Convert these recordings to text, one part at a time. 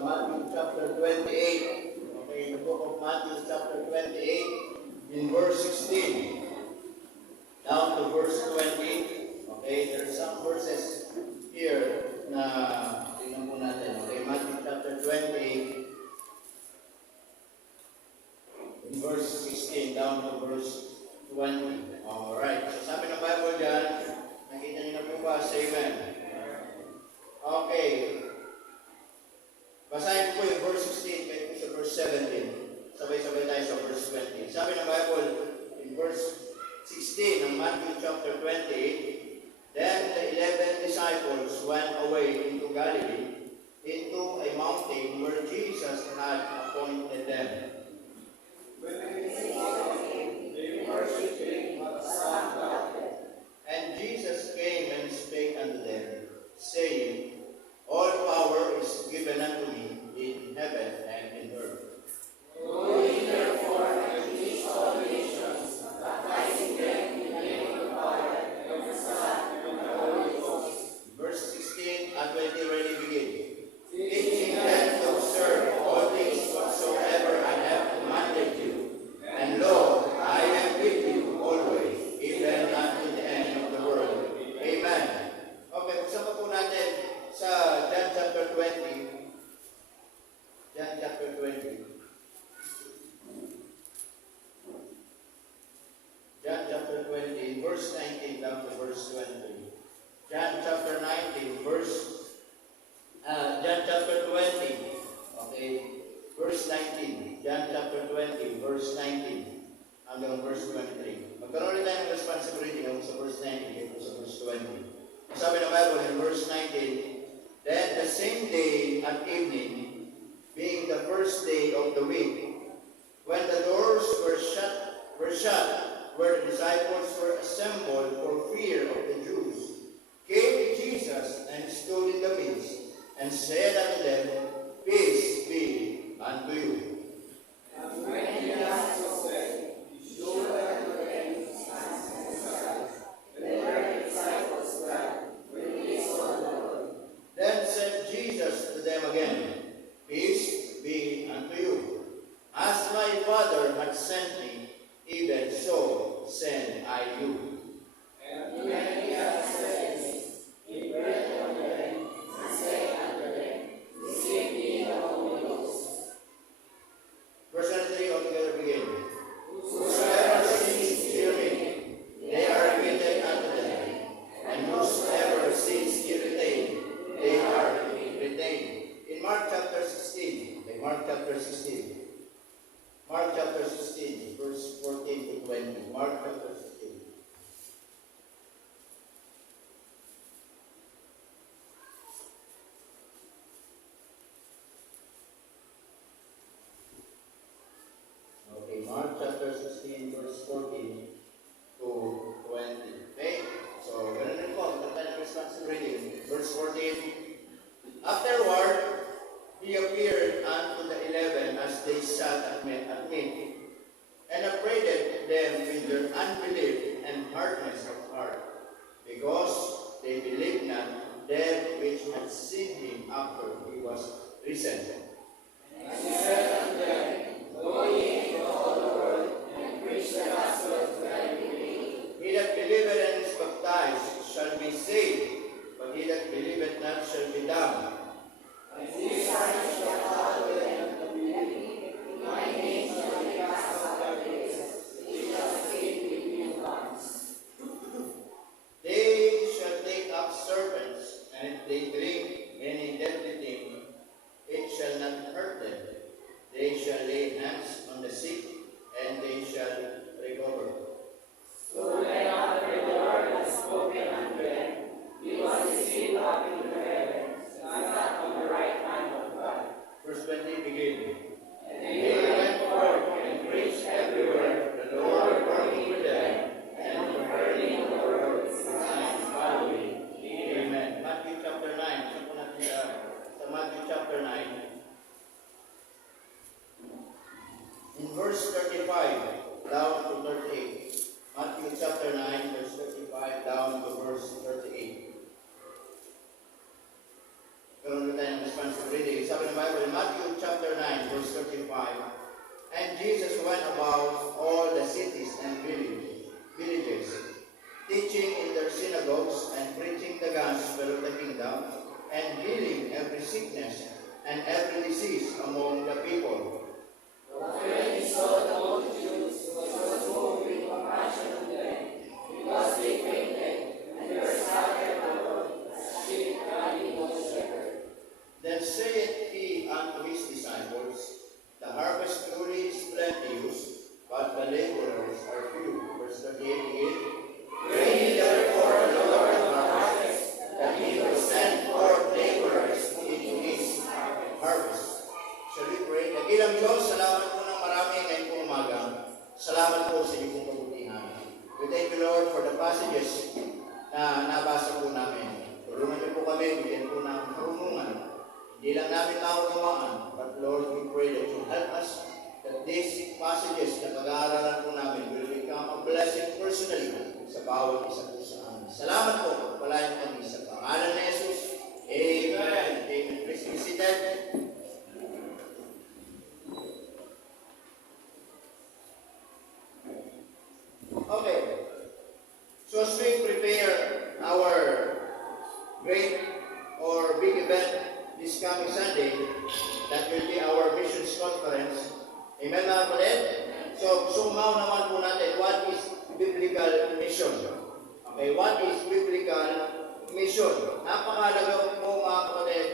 sa Matthew chapter 28. Okay, the book of Matthew chapter 28 in verse 16 down to verse 20. Okay, there's some verses here na tingnan po natin. Okay, Matthew chapter 28 in verse 16 down to verse 20. Alright, so sabi ng Bible dyan, nakita niyo na po ba? Say amen. Okay. Basahin po yung verse 16 kayo po sa verse 17. Sabay-sabay tayo sa verse 20. Sabi ng Bible in verse 16 ng Matthew chapter 28, then the 11 disciples went away into Galilee, into a mountain where Jesus had appointed them. When they worshiped him at the sun. And Jesus came and spake unto them, saying, all power is given unto me in heaven and in earth. Go ye therefore and teach all nations, baptizing them in the name of the Father, and of the Son, and of the Holy Ghost. Verse 16 and 20 ready begin. Teaching them to observe all things whatsoever I have commanded you. And lo, I am with you always, even unto the end of the world. Amen. Okay, pagsama po natin sa John chapter 20. John chapter 20. John chapter 20, verse 19 down to verse 20. John chapter 19, John chapter 20. Okay, verse 19. John chapter 20, verse 19 hanggang verse 23. Magkaroon rin tayo ng responsibility hanggang sa verse 19 hanggang sa verse 20. Sabi ng Bible in verse 19, then the same day at evening, being the first day of the week, when the doors were shut, where the disciples were assembled for fear of the Jews, came Jesus and stood in the midst, and said unto them, peace be unto you. And when he asked us, said, show them the enemies and sides, and their disciples fled, when they saw the Lord. Then said Jesus to them again, peace be unto you. As my Father had sent me, even so send I you. And when he had said this, he breathed on them, and said unto them, receive ye the Holy Ghost. Verse 23 altogether begin. Whosoever sins hear me, they are remitted unto them, and whosoever sins he retain, they are retained. In Mark chapter 16, Mark chapter 16, verse 14 to 20. Mark chapter 16. Okay, Mark chapter 16, verse 14 to 20. Okay? So, ganun rin po. Ito tayo ng responsibility. Verse 14. Afterward, he appeared unto the 11 as they sat at meat, and upbraided them with their unbelief and hardness of heart, because they believed not them which had seen him after he was risen. And he said unto them, go ye into all the world, and preach the gospel to every creature. He that believeth and is baptized shall be saved, but he that believeth not shall be damned. And these signs shall follow them that believe. In my name shall they cast out devils, they shall speak with new tongues. They shall take up serpents, and if they drink any deadly thing, it shall not hurt them. They shall lay hands on the sick, and they shall recover. So they after the Lord has spoken unto them, he was received up into heaven, and sat on the right hand of God. Verse 20 begin. And they went forth and preached everywhere, the Lord working with them, and confirming the word with signs following. Amen. Matthew chapter 9. Saan po natin sa Matthew chapter 9. In verse 35 down to 38. Matthew chapter 9, verse 35 down to verse 38. Karoon na tayo ng responsibility. Sabi ng Bible in in Matthew chapter 9, verse 35, and Jesus went about all the cities and villages, teaching in their synagogues and preaching the gospel of the kingdom, and healing every sickness and every disease among the people. When he saw the multitudes, he was moved with compassion on them, because they fainted, and were scattered abroad, as sheep running on the shepherd. Then saith he unto his disciples, the harvest truly is plenteous, but the laborers are few. Verse 38 again. Pray ye therefore the Lord of the harvest, that he will send forth laborers into his harvest. Shall we pray? Dakilang Diyos, salamat po ng marami ngayong pong umaga. Salamat po sa iyong pong kabutihan. We thank you, Lord, for the passages na nabasa po namin. Tulungan niyo po kami, bigyan po ng karunungan. Hindi lang namin maunawaan, but Lord, we pray that you help us, that these passages na pag-aaralan po namin will become a blessing personally sa bawat isa po sa amin. Salamat po, palayan kami sa pangalan ni Jesus. Amen. Amen. Please be seated. Okay. So as we prepare our great or big event this coming Sunday, that will be our missions conference. Amen, mga kapatid? So, sumaw naman po natin, what is biblical mission? Okay, what is biblical mission? Napakalaga po mga kapatid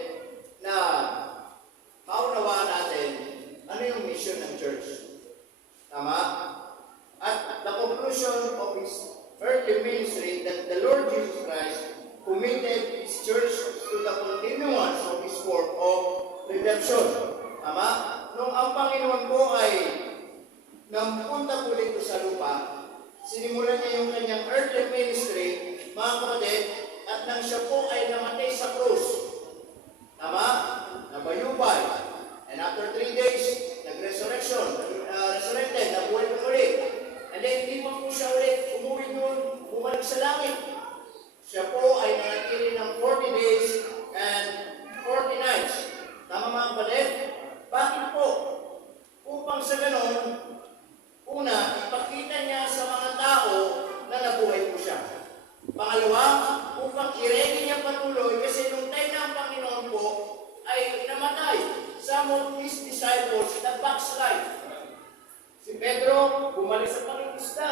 na maunawaan natin ano yung mission ng church. Tama? At the conclusion of his earthly ministry that the Lord Jesus Christ committed His church to the continuance of His work of redemption. Tama? Nung ang Panginoon po ay napunta po dito sa lupa, sinimulan niya yung kanyang earthly ministry, mga kapatid, at nang siya po ay namatay sa krus. Tama? Nabayubay. And after 3 days, resurrected, nabuhay po ulit. And then, hindi pa po siya ulit umuwi doon, bumalik sa langit. Siya po ay nanatili ng 40 days and 40 nights. Tama mga kapatid? Bakit po? Upang sa ganon, una, ipakita niya sa mga tao na nabuhay po siya. Pangalawa, upang i-ready niya patuloy kasi nung tayo na ang Panginoon po ay namatay. Some of His disciples na backslide. Si Pedro, bumalik sa pangingisda.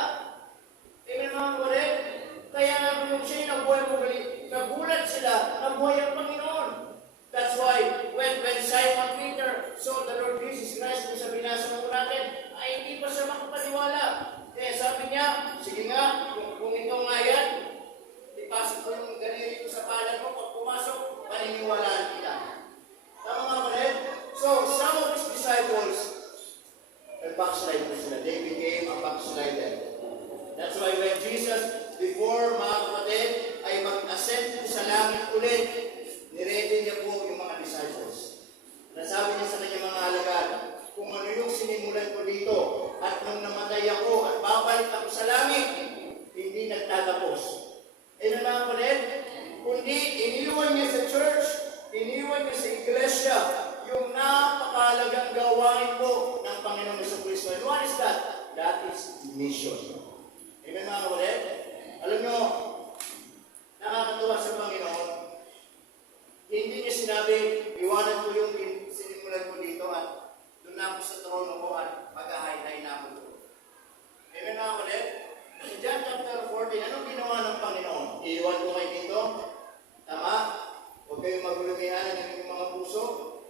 Amen mga kapatid? Kaya nung siya nabuhay mo ulit, nagulat sila, nabuhay ang Panginoon. That's why, when Simon Peter saw the Lord Jesus Christ, kung sa binasa mo natin, ay hindi pa siya makapaniwala. Kaya sabi niya, sige nga, kung ikaw nga yan, ipasok ko yung ganiri ko sa palad mo, pag pumasok, paniniwalaan kita. Tama mga kapatid? So, some of His disciples, backslide po sila. They became a backslider. That's why when Jesus, before mga kapatid, ay mag-ascend po sa langit ulit, niready niya po yung mga disciples. Nasabi niya sa kanyang mga alagad, kung ano yung sinimulan ko dito, at nung namatay ako at babalik ako sa langit, hindi nagtatapos. Eh na mga kapatid, kundi iniwan niya sa church, iniwan niya sa iglesia, yung napakalagang gawain po ng Panginoon Jesucristo. And what is that? That is mission. Amen mga kapatid? Alam nyo, nakakatuwa sa Panginoon, hindi niya sinabi, iwanan ko yung sinimulan ko dito at doon na ako sa trono ko at mag-ahay-hay na ako. Amen mga kapatid? In John chapter 14, anong ginawa ng Panginoon? Iiwan ko kayo dito? Tama? Huwag kayong magulumihan ng inyong mga puso.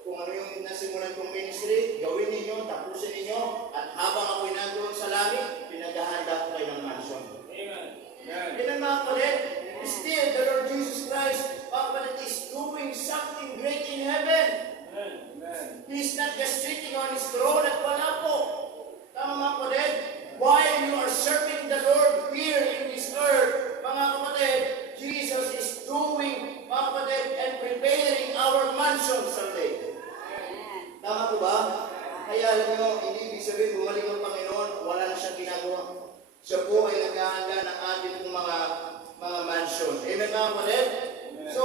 Kung ano yung nasimulan kong ministry, gawin ninyo, tapusin ninyo, at habang ako'y nandoon sa langit, pinaghahanda ko kayo ng mansion. Amen. Amen mga kapatid. Still, the Lord Jesus Christ, mga kapatid, is doing something great in heaven. Amen. He is not just sitting on His throne at wala po. Tama mga kapatid? While you are serving the Lord here in this earth, mga kapatid, Jesus is doing, mga kapatid, and preparing our mansion someday. Tama po ba? Kaya alam nyo, hindi ibig sabihin bumalik ang Panginoon, wala na siyang ginagawa. Siya po ay naghahanda ng ating mga mansion. Amen mga kapatid? So,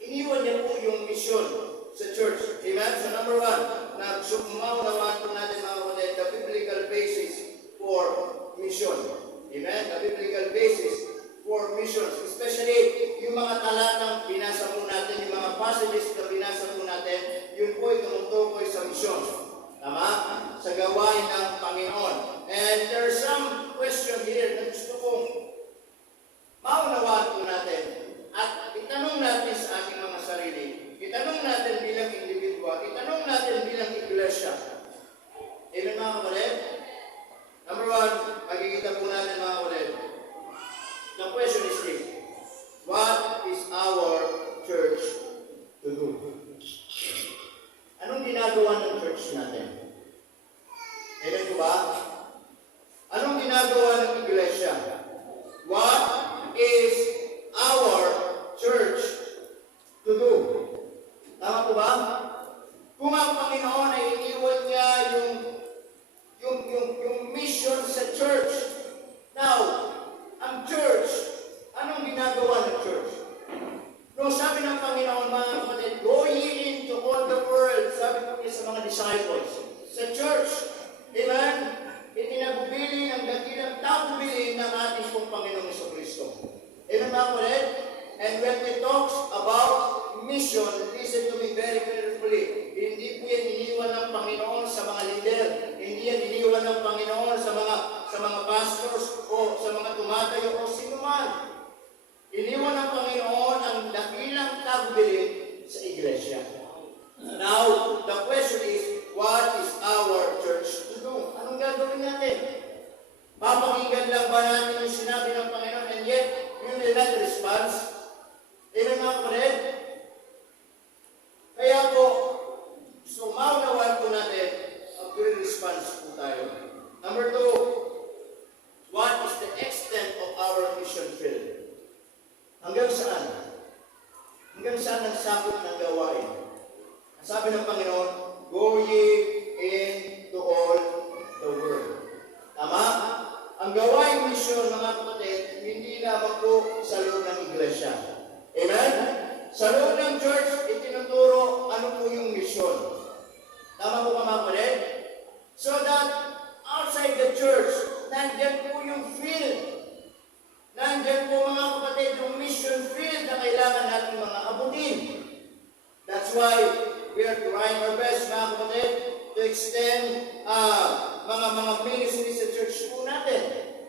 iniwan niya po yung mission. sa church. Amen? So number one, maunawaan po natin mga kapatid, the biblical basis for mission. Amen? The biblical basis for missions. Especially yung mga talatang binasa po natin, yung mga passages na binasa po natin, yun po ay tumutukoy sa mission. Tama? Sa gawain ng Panginoon. And there's some question here na gusto kong maunawaan po natin at itanong natin sa ating mga sarili. Itanong natin bilang individual. Itanong natin bilang iglesia. Amen mga kapatid? Number one, makikita po natin mga kapatid. The question is this. What is our church to do? Anong ginagawa ng church natin? Amen po ba? Anong ginagawa ng iglesia? What is our church to do? Tama po ba? Kung ang Panginoon ay iniwan niya yung mission sa church. Now, ang church, anong ginagawa ng church? Nung sabi ng Panginoon, mga kapatid, go ye into all the world, sabi po niya sa mga disciples, sa church, amen? Itinagubili ng dakilang tagubili ng ating pong Panginoong Jesucristo. Amen mga kapatid? And when he talks about mission, listen to me very carefully. Hindi po yan iniwan ng Panginoon sa mga leader. Hindi yan iniwan ng Panginoon sa mga pastors o sa mga tumatayo o sino man. Iniwan ng Panginoon ang dakilang tagbilin sa iglesia. Now, the question is, what is our church to do? Anong gagawin natin? Papakinggan lang ba natin yung sinabi ng Panginoon and yet, you will not respond? Amen mga kapatid? Kaya po, sumaunawaan po natin ang good response po tayo. Number two, what is the extent of our mission field? Hanggang saan? Hanggang saan ang sakop ng gawain? Ang sabi ng Panginoon, go ye into all the world. Tama? Ang gawain mission, mga kapatid, hindi lamang po sa loob ng iglesia. Amen? Sa loob ng church, itinuturo ano po yung mission. Tama po mga kapatid? So that outside the church, nandyan po yung field. Nandyan po mga kapatid, yung mission field na kailangan natin mga abutin. That's why we are trying our best mga kapatid to extend mga ministries sa church po natin.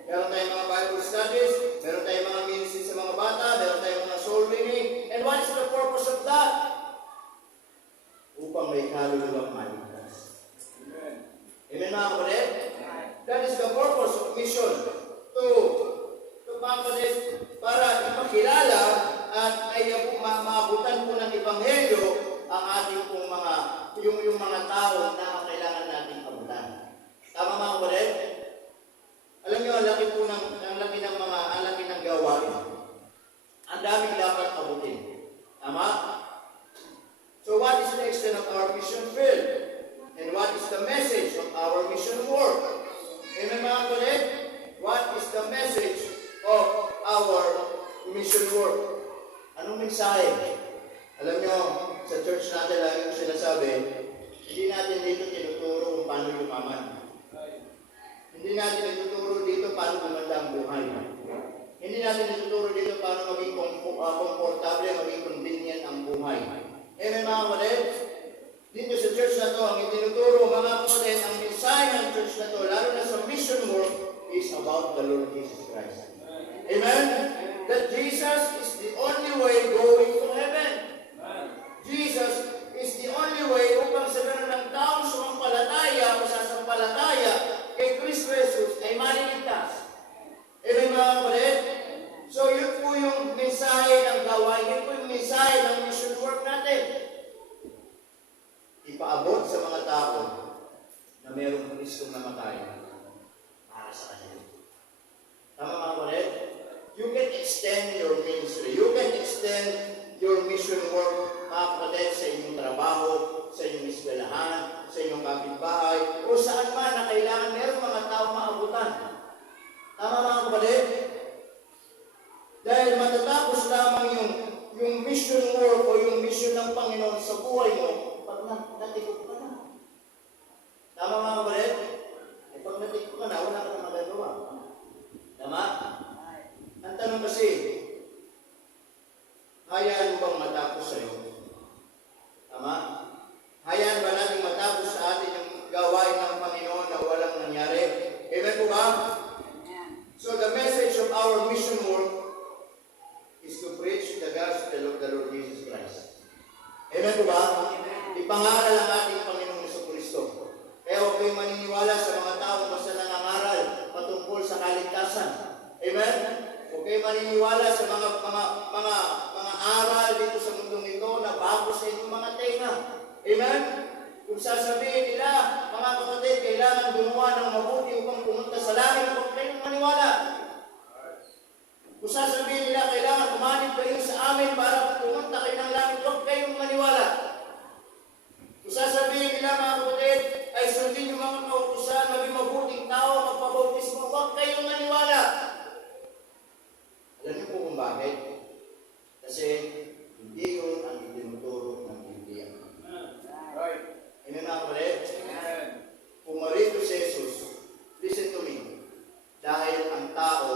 Meron tayong mga Bible studies, meron tayong mga ministries sa mga bata, meron tayong mga soul winning. And what is the purpose of that? Upang may kaluluwang maligtas. Amen. Amen mga kapatid? That is the purpose of mission. To mga kapatid, para ipakilala at ay maabutan po ng Ebanghelyo ang ating pong yung mga tao na kailangan nating abutan. Tama mga kapatid? Alam niyo, ang laki ng gawain. Ang daming dapat abutin. Tama? So what is the extent of our mission field? And what is the message of our mission work? Amen mga kapatid? What is the message of our mission work? Anong mensahe? Alam niyo, sa church natin lagi ko sinasabi, hindi natin dito tinuturo kung paano yumaman. Hindi natin ituturo dito paano gumanda ang buhay. Hindi natin ituturo dito paano maging komportable, maging convenient ang buhay. Amen mga kapatid? Dito sa church na to, ang itinuturo mga kapatid, ang mensahe ng church na to, lalo na sa mission work, is about the Lord Jesus Christ. Amen? That Jesus is the only way going to heaven. Jesus is the only way upang sa ganun ng taong sumampalataya o sasampalataya kay Kristo Jesus ay maliligtas. Amen mga kapatid? So yun po yung mensahe ng gawain, yun po yung mensahe ng mission work natin. Ipaabot sa mga tao na mayroong Kristong namatay para sa kanila. Tama mga kapatid? You can extend your ministry. You can extend your mission work, mga kapatid, sa inyong trabaho, sa inyong eskwelahan, sa inyong kapitbahay, o saan man na kailangan mayroong mga tao maabutan. Tama mga kapatid? Dahil matatapos lamang yung mission work o yung mission ng Panginoon sa buhay mo Tama mga kapatid? Eh, pag natik ka na, wala ka na magagawa. Tama? Ang tanong kasi, hayaan mo bang matapos sa'yo? Tama? Hayaan ba natin matapos sa atin yung gawain ng Panginoon na walang nangyari? Amen po ba? So the message of our mission work is to preach the gospel of the Lord Jesus Christ. Amen po ba? Ipangaral ang ating Panginoong Jesucristo. Kaya huwag kayong maniniwala sa mga taong basta nangangaral patungkol sa kaligtasan. Amen? Huwag kayong maniniwala sa mga aral dito sa mundong ito na bago sa inyong mga tenga. Amen? Kung sasabihin nila, mga kapatid, kailangan gumawa ng mabuti upang pumunta sa langit, huwag kayong maniwala. Kung sasabihin nila, kailangan kumanib kayo sa amin para pumunta kayo ng langit, huwag kayong maniwala. Kung sasabihin nila, mga kapatid, ay sundin yung mga kautusan, maging mabuting tao, magpabautismo, huwag kayong maniwala. Alam niyo po kung bakit? Kasi hindi yun ang itinuturo ng Biblia. Amen mga kapatid? Pumarito si Jesus, listen to me, dahil ang tao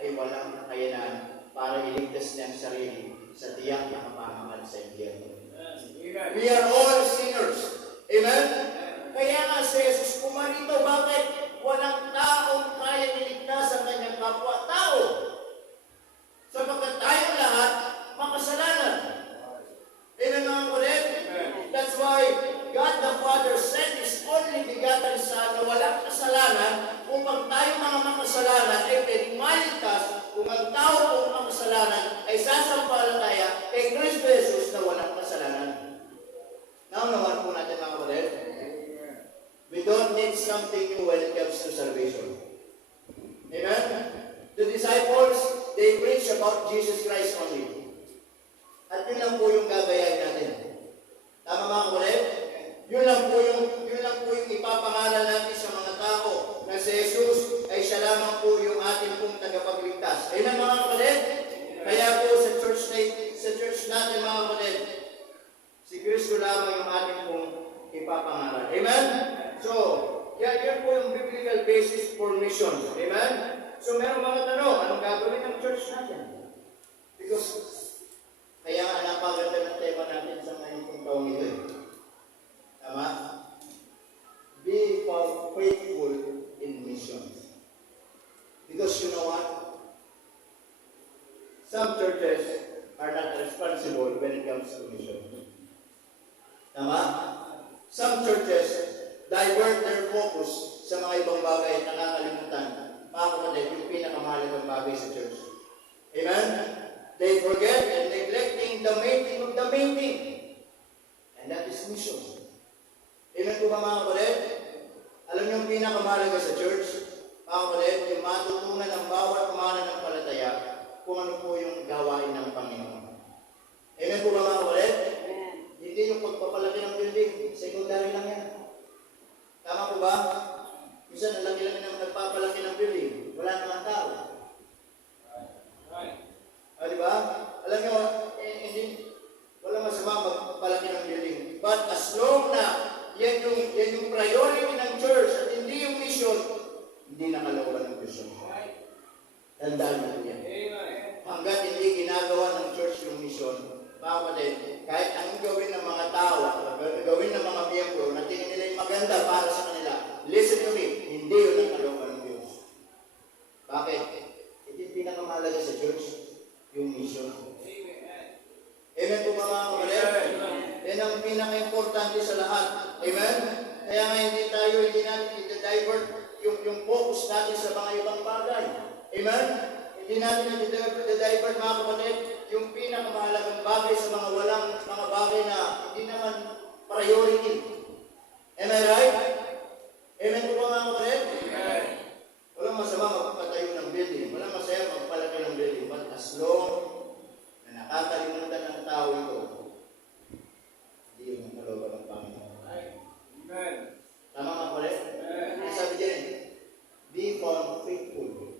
ay walang kakayanan para iligtas niya ang sarili sa tiyak na kapamakan sa impyerno. We are all sinners. Amen? Kaya nga si Jesus pumarito, bakit? Walang taong kaya iligtas ang kanyang kapwa-tao. Sapagkat tayong lahat makasalanan. Amen mga kapatid? That's why God the Father sent His only begotten Son na walang kasalanan upang tayo mga makasalanan ay pwedeng maligtas kung ang tao kung makasalanan ay sasampalataya kay Kristo Jesus na walang kasalanan. Naunawan po natin mga kapatid. We don't need something new when it comes to salvation. Amen? The disciples, they preach about Jesus Christ only. At yun lang po yung gagayahin natin. Tama mga kapatid? Yun lang po yung ipapangaral natin sa mga tao na si Jesus ay siya lamang po yung ating pong tagapagligtas. Amen mga kapatid? Kaya po sa church natin mga kapatid, si Kristo lamang yung ating pong ipapangaral. Amen? So, yan po yung biblical basis for mission. Amen? So, meron mga tanong, anong gagawin ng church natin? Because, kaya nga napaganda ng tema natin sa ngayon pong taong ito. Tama? Be faithful in mission. Because you know what? Some churches are not responsible when it comes to mission. Tama? Some churches divert their focus sa mga ibang bagay at nakakalimutan. Mga kapatid, yung pinakamahalagang bagay sa church. Amen? They forget and neglecting the main thing of the main thing. And that is mission. Amen po ba mga kapatid? Alam niyo yung pinakamahalaga sa church? Mga kapatid, yung matutunan ng bawat mananampalataya kung ano po yung gawain ng Panginoon. Amen po ba mga kapatid? Hindi yung pagpapalaki ng building, secondary lang yan. Tama po ba? Minsan, ang laki-laki ng nagpapalaki ng building, wala naman tao. Di ba? Alam nyo, wala masama magpalaki ng building. But as long na yan yung priority ng church at hindi yung mission, hindi nakalooban ng mission. Tandaan mo yan. Hanggat hindi ginagawa ng church yung mission, kahit anong gawin ng mga tao, gawin ng mga miyembro na tingin nila yung maganda para sa kanila, listen to me, hindi yun ang kalooban ng Diyos. Bakit? Ito yung pinakamahalaga sa church, yung mission. Amen po mga kapatid? Yan ang pinaka-importante sa lahat. Amen? Kaya nga hindi natin i-divert yung focus natin sa mga ibang bagay. Amen? Hindi natin i-divert mga kapatid yung pinakamahalagang bagay sa mga bagay na hindi naman priority. Am I right? Amen po ba mga kapatid? Walang masama magpapatayo ng building. Walang masaya magpalaki ng building. But as long na nakakalimutan ng tao ito, hindi yung kalooban ng Panginoon. Amen. Tama mga kapatid? Sabi dyan, be found faithful.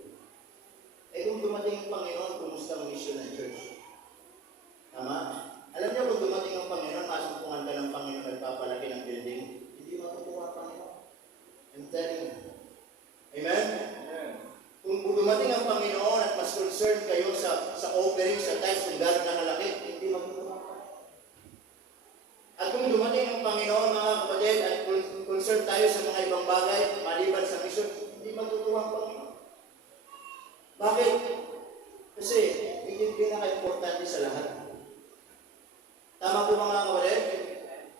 Kung dumating ang Panginoon, kumusta ang mission ng church? Tama? Alam niyo kung dumating ang Panginoon, masumpungan ka ng Panginoon, nagpapalaki ng building, hindi matutuwa ang Panginoon. pagdating ng Panginoon, mga kapatid, at concern tayo sa mga ibang bagay, maliban sa mission, hindi matutuwa ang Panginoon. Bakit? Kasi, hindi pinaka-importante sa lahat. Tama po mga kapatid?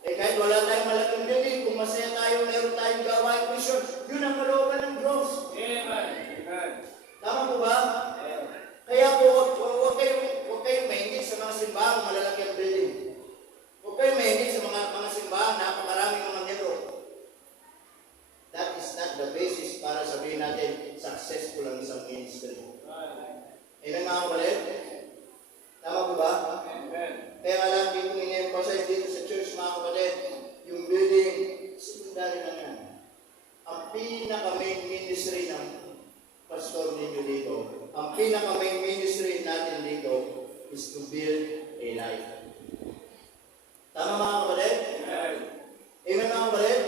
Kahit wala tayong malaking building, kung masaya tayo, meron tayong gawain mission, yun ang kalooban ng Diyos. Amen. Tama po ba? Kaya po, huwag kayong maingit sa mga simbahan, malalaki ang building. Huwag kayong maingit sa mga simbahan, napakaraming mga miyembro. That is not the basis para sabihin natin, successful ang isang ministry. Amen mga kapatid? Tama po ba? Kaya nga lang, dito in-emphasize dito sa church, mga kapatid, yung building, secondary lang yan. Ang pinaka-main ministry ng pastor ninyo dito, ang pinaka-main ministry natin dito is to build a life. Tama mga kapatid? Amen mga kapatid?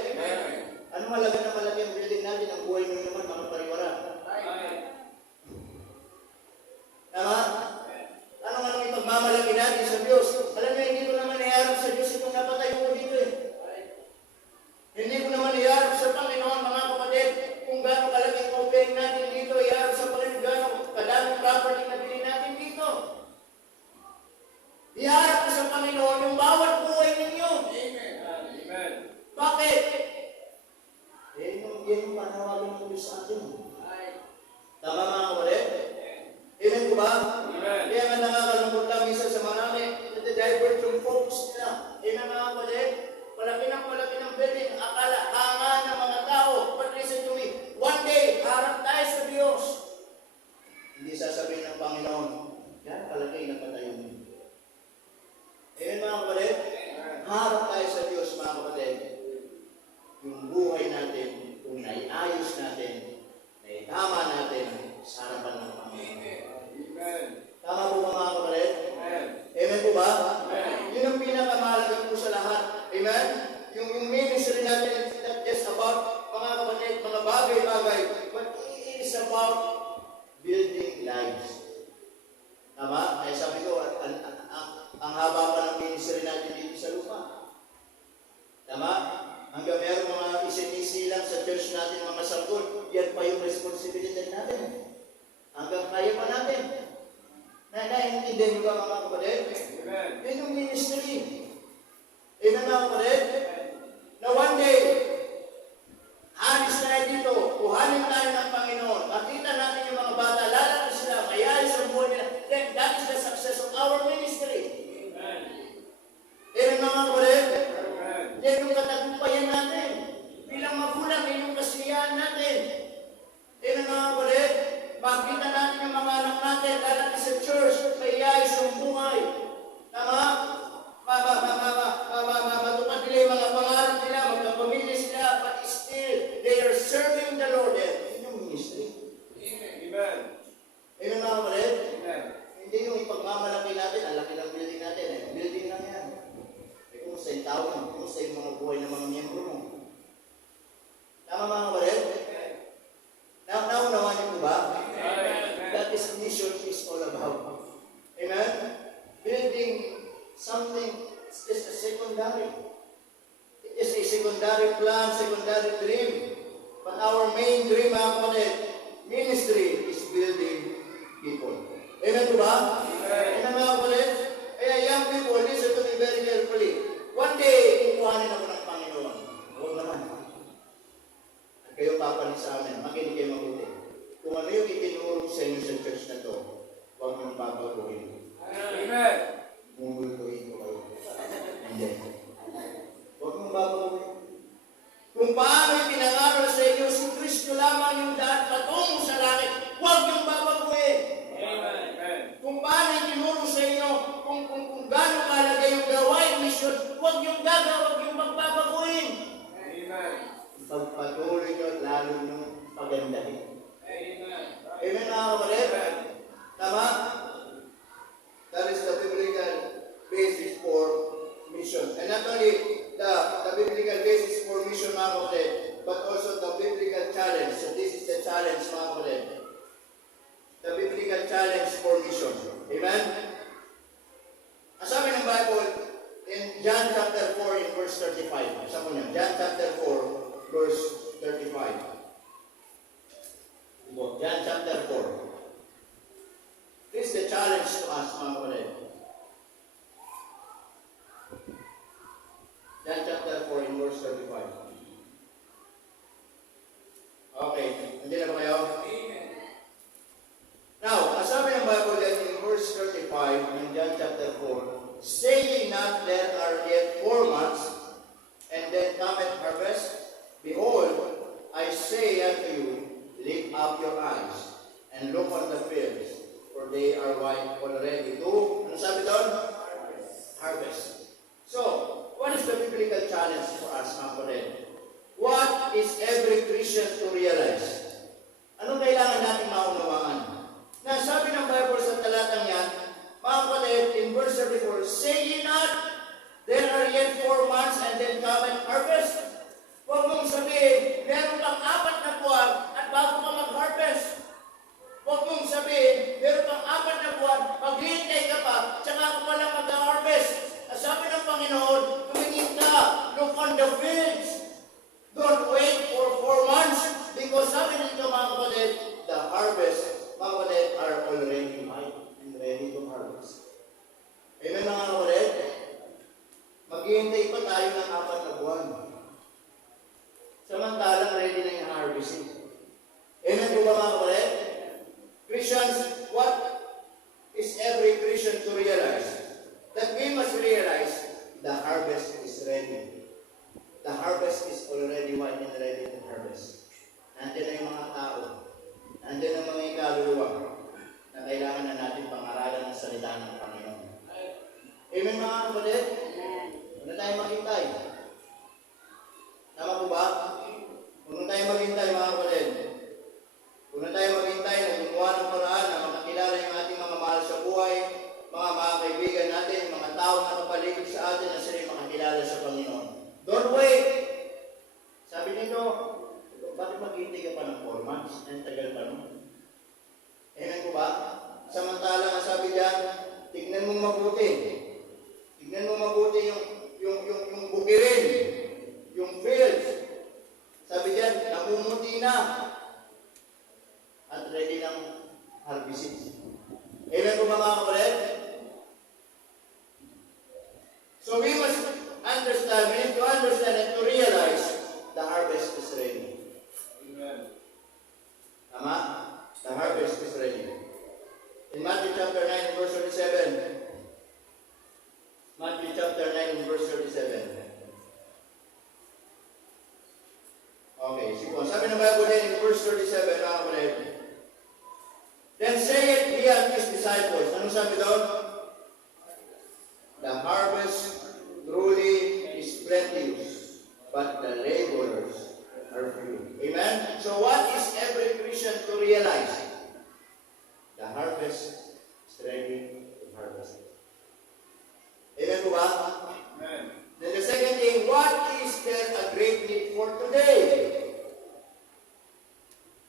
Ano malaga na malaki ang building natin, ang buhay nyo naman, mga pariwara? Tama? Anong ipagmamalaki natin sa Diyos? Alam niyo, hindi ko naman iharap sa Diyos itong napatayo ko dito eh. Hindi ko naman iharap sa Panginoon, mga kapatid, kung gano'ng kalaking opening natin dito, iharap sa Panginoon, gano'ng kadaming property na bilhin natin dito. Iharap ko sa Panginoon yung bawat buhay ninyo. Amen. Bakit? Yung panawagan ng Diyos sa atin. Tama mga kapatid? Amen po ba? Amen. Kaya nga nakakalungkot lang isa sa marami, nati-divert yung focus nila. Amen mga kapatid? Malaki ng building, akala, hanga ng mga tao. But listen to me, one day, harap tayo sa Diyos. Hindi sasabihin ng Panginoon, yan, palagay na patayo mo. Amen mga kapatid? Harap tayo sa Diyos mga kapatid. Yung buhay natin, kung naiayos natin, naitama natin sa harapan ng Panginoon. Amen. Tama po ba mga kapatid? Amen. Amen po ba? Amen. Yun ang pinakamahalaga po sa lahat. Amen? Yung ministry natin is not just about mga kapatid, mga bagay-bagay, but it is about building lives. Tama? Kaya sabi ko, ang haba pa ng ministry natin dito sa lupa. Tama? Hanggang meron mga isinisilang sa church natin, mga sanggol, yan pa yung responsibility natin. Hanggang kaya pa natin. Naiintindihan nyo ba mga kapatid? Amen. Yan yung ministry. Amen mga kapatid? Na one day, alis tayo dito, kuhanin tayo ng Panginoon, makita natin yung mga bata, lalaki sila, mayayos ang buhay nila, then that is the success of our ministry. Amen. Amen mga kapatid? Amen. Yan yung katagumpayan natin. Bilang magulang, yan yung kasiyahan natin. Amen mga kapatid? Makita natin yung mga anak natin, lalaki sa church, mayayos ang buhay. Tama? Matupad nila yung mga pangarap nila, magkapamilya sila, but still, they are serving the Lord. Yun yung ministry. Amen. Amen mga kapatid? Amen. Hindi yung ipagmamalaki natin, ang laki ng building natin. Building lang yan. Kumusta yung tao mo? Kumusta yung mga buhay ng mga miyembro mo? Tama mga kapatid? Naunawa niyo po ba? That is mission is all about. Amen? Building something is a secondary. It is a secondary plan, secondary dream. But our main dream, mga kapatid, ministry is building people. Amen po ba? Amen mga kapatid? Kaya young people, listen to me very carefully. One day, kukuhanin ako ng Panginoon. Huwag naman. At kayo papalit sa amin. Makinig kayo mabuti. Kung ano yung itinuro sa inyo sa church na to, huwag mong babaguhin. Amen. Mumuluhin ko kayo. Hindi. Huwag mong babaguhin. Kung paano pinangaral sa inyo, si Kristo lamang yung daan patungo sa langit, huwag yung babaguhin. Amen. Kung paano itinuro sa inyo, kung gano'ng kahalaga yung gawain mission, huwag yung gagawa, huwag yung magbabaguhin. Amen. Pagpatuloy nyo at lalo nyo pagandahin. Amen. Amen mga kapatid? Tama? That is the biblical 35. Sa niya, John chapter 4, verse 35. John chapter 4. This is the challenge to us, mga kapatid. John chapter 4 in verse 35. Okay, hindi na ba kayo? Amen. Now, ang sabi ng Bible that in verse 35 in John chapter 4, saying not there are yet 4 months, and then cometh harvest, behold, I say unto you, lift up your eyes, and look on the fields, for they are white already to, ano sabi doon? Harvest. So, what is the biblical challenge for us, mga kapatid? What is every Christian to realize? Anong kailangan natin maunawaan? Na sabi ng Bible sa talatang yan, mga kapatid, in verse 34, say ye not, there are yet 4 months and then come and harvest. Huwag mong sabihin, meron kang 4 na buwan at bago ka mag-harvest. Huwag mong sabihin, meron kang 4 na buwan, maghihintay ka pa, tsaka ako pala mag-harvest. At sabi ng Panginoon, tumingin ka, look on the fields. Don't wait for 4 months because sabi nito mga kapatid, the harvest, mga kapatid, are already ripe and ready to harvest. Amen mga kapatid? Maghihintay pa tayo ng 4 na buwan. Samantalang ready na yung harvesting. Amen po ba mga kapatid? Christians, what is every Christian to realize? That we must realize the harvest is ready. The harvest is already white and ready to harvest. Nandiyan na yung mga tao. Nandiyan ang mga ikaluluwa na kailangan na natin pangaralan ng salita ng Panginoon. Amen mga kapatid? Huwag na tayo maghintay. Tama po ba? Huwag na tayo maghintay mga kapatid. Huwag na tayo maghintay na gumawa ng paraan na makakilala yung ating mga mahal sa buhay, mga kaibigan natin, mga tao na kapaligid sa atin na sila'y makakilala sa Panginoon. Don't wait! Sabi nito, bakit maghintay ka pa ng 4 months? Ang tagal pa nun. Amen ko ba? Samantalang ang sabi diyan, tignan mong mabuti. Tignan mong mabuti yung bukirin, yung fields. Sabi diyan, namumuti na. At ready ng harvesting. Amen ko ba mga kapatid? So we must understand, we need to understand and to realize the harvest is ready. Amen. Tama? The harvest is ready. In Matthew chapter 9 verse 37. Matthew chapter 9 verse 37. Okay, sige. Sabi ng Bible din in verse 37, mga kapatid. Then saith he unto his disciples. Anong sabi doon? The harvest truly is plenteous, but the laborers are few. Amen? So what is every Christian to realize? The harvest is ready to harvest. Amen po ba? Amen. Then the second thing, what is there a great need for today?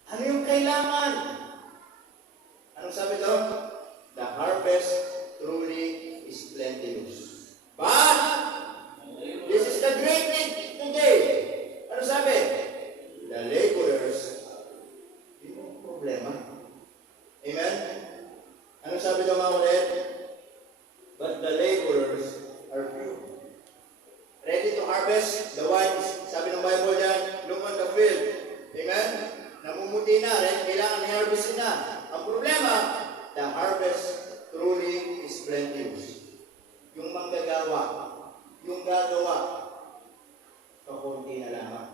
Ano yung kailangan? Anong sabi doon? The harvest truly is plenteous. But this is the great need today. Ano sabi? The laborers, yun yung problema. Amen? Ano sabi doon mga ulit? But the laborers are few. Ready to harvest, the ones, sabi ng Bible dyan, look on the field. Amen? Namumuti na rin, kailangan i-harvest na. Ang problema, the harvest truly is plenteous. Yung manggagawa, yung gagawa, kakunti na lamang.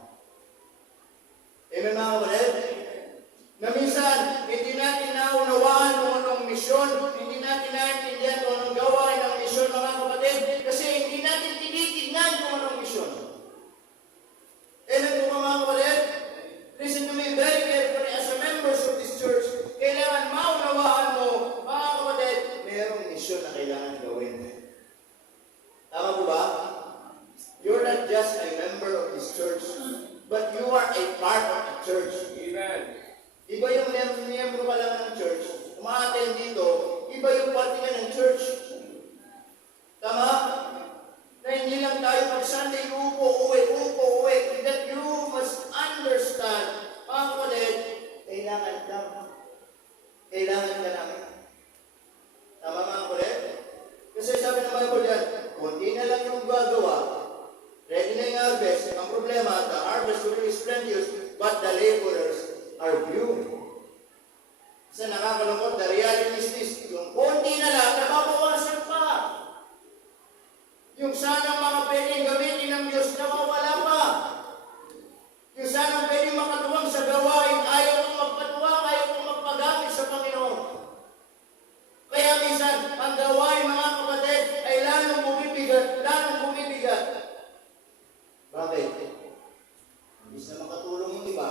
Amen mga kapatid? Na minsan, hindi natin naunawaan kung anong misyon, hindi natin naintindihan kung anong gawain ng misyon mga kapatid, kasi hindi natin tinitignan kung anong misyon. Amen po mga kapatid? Listen to me very carefully as a members of this church. Kailangan maunawaan mo, mga kapatid, mayroong misyon na kailangan gawin. Tama po ba? You're not just a member of this church, but you are a part of the church. Amen. Iba yung miyembro ka lang ng church, umaattend dito, iba yung parte ka ng church. Tama? Na hindi lang tayo pag Sunday uupo harvest is plenteous, but the laborers are few. Kasi nakakalungkot, the reality is this, yung konti na lang, nababawasan pa. Yung sanang mga pwedeng gamitin ng Diyos, nawawala pa. Yung sanang pwedeng makatuwang sa gawain, ayaw kong magpatuwang, ayaw kong magpagamit sa Panginoon. Kaya minsan, ang gawain, mga kapatid, ay lalong bumibigat, lalong bumibigat. Bakit? Imbis na makatulong yung iba,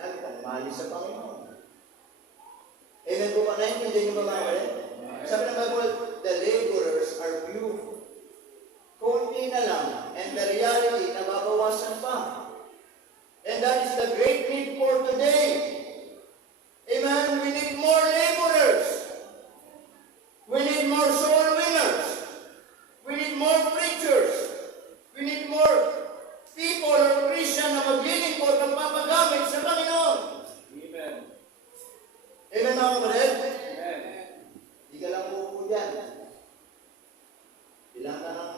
lagi kang mali sa Panginoon. Amen po ba? Naintindihan niyo ba mga kapatid? Sabi ng Bible, the laborers are few. Konti na lang, and the reality, nababawasan pa. And that is the great need for today. Amen? We need more laborers. We need more soul winners. We need more preachers. We need more people or Christian na maglilingkod ng papagamit sa Panginoon. Amen. Amen mga kapatid? Amen. Hindi ka lang uupo dyan. Ilang taon,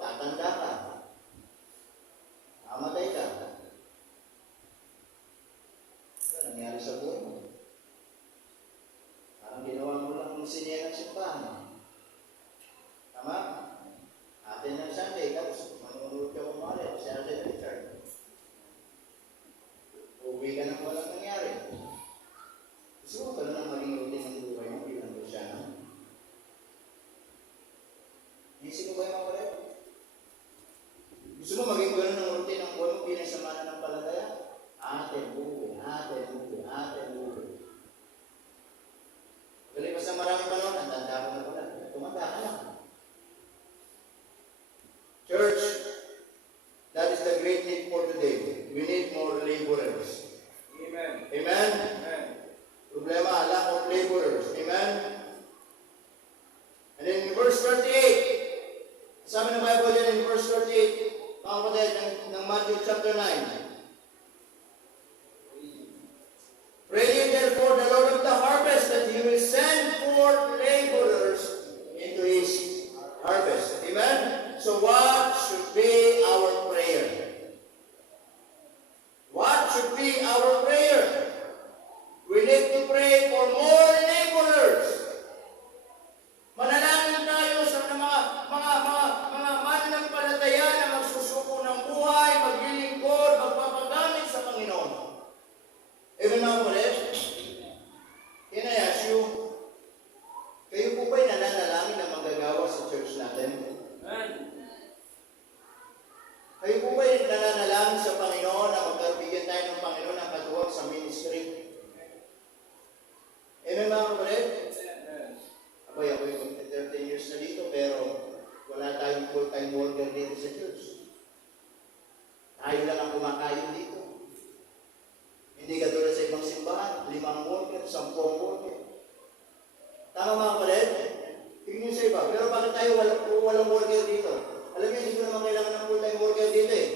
tatanda ka. Mamatay ka. Ano nangyari sa buhay mo? Parang ginawa mo lang ng sinya ng simbahan. Tama? Atin ng Sunday, tapos manunod ka kumari, o siya sa Richard. Uwi ka nang walang nangyari. Gusto mo ba na maging routine ng buhay mo bilang Kristyano? Isip mo ba yung mga ulit? Gusto mo maging gano'n ng routine ng buhay mo bilang sa mananampalataya? Atin, uwi. Kalipas ng maraming panahon, ang tanda ko na pala. Tumanda ka lang. Church, that is the great need for today. We need more laborers. Amen. Amen? Amen. Problema, lack of laborers. Amen? And then in verse 38, sabi ng Bible yan in verse 38, mga kapatid, ng Matthew chapter 9. Pray ye therefore the Lord of the harvest that He will send forth laborers into His harvest. Amen? So what should be our prayer? What should be our prayer? We need to pray for more laborers. Manalangin tayo sa mga mananampalataya na magsusuko ng buhay, maglilingkod, magpapagamit sa Panginoon. Amen mga kapatid? Can I ask you, kayo po ba'y nananalangin na manggagawa sa church natin? Amen. Kayo po ba'y nananalangin sa Panginoon na magkarbigyan tayo ng Panginoon ng katuwag sa ministry? Amen mga kapatid? Abay, ako yung 13 years na dito, pero wala tayong full-time worker dito sa church. Tayo lang ang kumakain dito. Hindi katulad sa ibang simbahan, 5 worker, 10 worker. Tama mga kapatid? Tingin sa iba. Pero bakit tayo walang worker dito? Alam niyo, hindi ko naman kailangan ng full-time worker dito eh.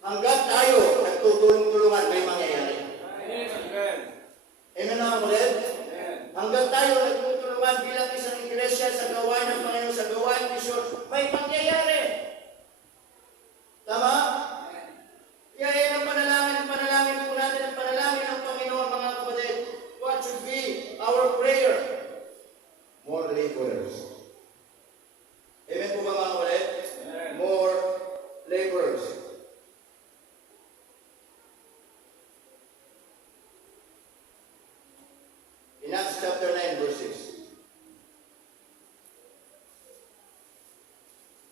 Hanggat tayo nagtutulong-tulungan, may mangyayari. Amen. Amen mga kapatid? Amen. Hanggang tayo nagtutulungan bilang isang iglesia sa gawain ng Panginoon, sa gawain ng misyon, may mangyayari. Tama? Kaya yan ang panalangin po natin, ang panalangin ng Panginoon, mga kapatid. What should be our prayer? More laborers. Amen po ba mga kapatid? Amen. More laborers. In Acts chapter 9, verse 6.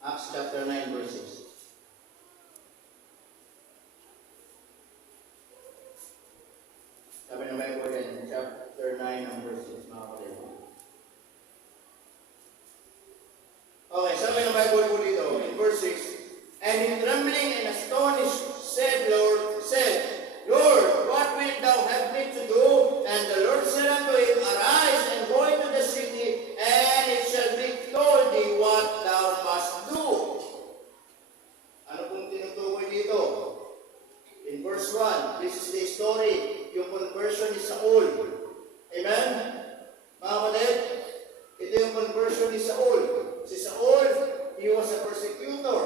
Acts chapter 9, verse 6. Sabi ng Bible din, chapter 9, ang verse 6, mga kapatid. Okay, sabi ng Bible po dito, in verse 6, and in trembling and astonished said, Lord, what wilt thou have me to do? And the Lord said unto him, Arise and go into the city, and it shall be told thee what thou must do. Ano pong tinutukoy dito? In verse 1, this is the story, yung conversion ni Saul. Amen? Mga kapatid, ito yung conversion ni Saul. Si Saul, he was a persecutor.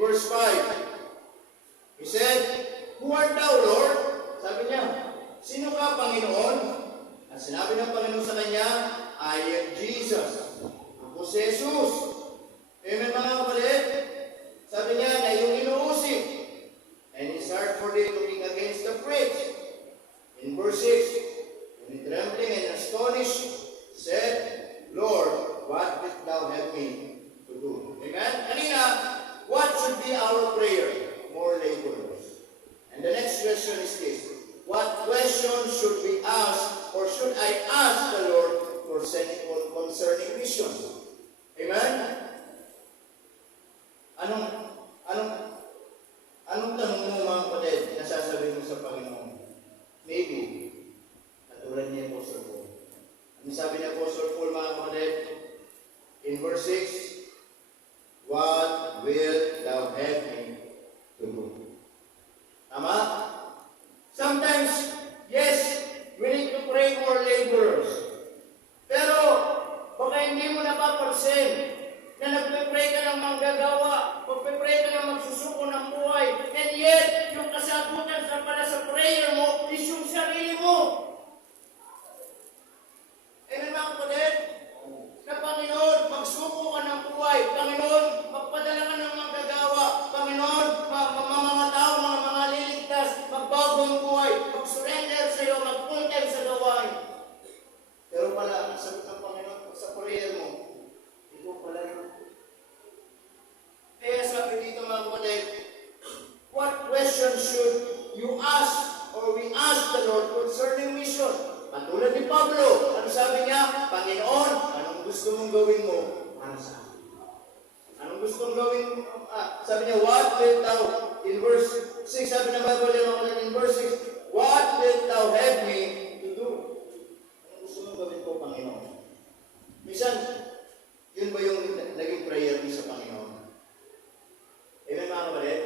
verse 5. He said, "Who art thou, Lord?" Sabi niya, "Sino ka, Panginoon?" At sinabi ng Panginoon sa kanya, "I am Jesus." Ako si Jesus. Amen, mga kapatid? Sabi niya na yung inuusig. And it's hard for them to kick against the priest. In verse 6, when he trembling and astonished, said, "Lord, what wilt thou have me to do?" Amen? Kanina, what should be our prayer? More laborers. And the next question is this: what question should we ask, or should I ask the Lord concerning mission? Amen? Anong tanong mo, mga kapatid, na sasabihin mo sa Panginoon? Maybe, katulad ni Apostle Paul. Ano sabi ni Apostle Paul, mga kapatid? In verse 6, "What will thou have me to do?" Tama? Sometimes, yes, we need to pray for laborers. Pero, baka hindi mo napapansin na nagpe-pray ka ng manggagawa, magpe-pray ka ng magsusuko ng buhay, and yet, yung kasagutan pala sa prayer mo is yung sarili mo. Amen, mga kapatid? Na Panginoon, magsuko ka ng buhay. Panginoon, magpadala ka ng manggagawa. Panginoon, mga tao, mga liligtas, magbago ang buhay, mag-surrender sa iyo, mag-content sa gawain. Pero pala, ang sagot ng Panginoon sa prayer mo, ito pala yun. Kaya sabi dito, mga kapatid, what question should you ask or we ask the Lord concerning mission? Katulad ni Pablo, ano sabi niya? Panginoon, anong gusto mong gawin mo para sa akin? Anong gusto mong gawin mo? Sabi niya, what will thou, in verse 6, sabi ng Bible, in verse 6, what will thou have me to do? Anong gusto mong gawin ko, Panginoon? Minsan, yun ba yung naging prayer niyo sa Panginoon? Amen, mga kapatid?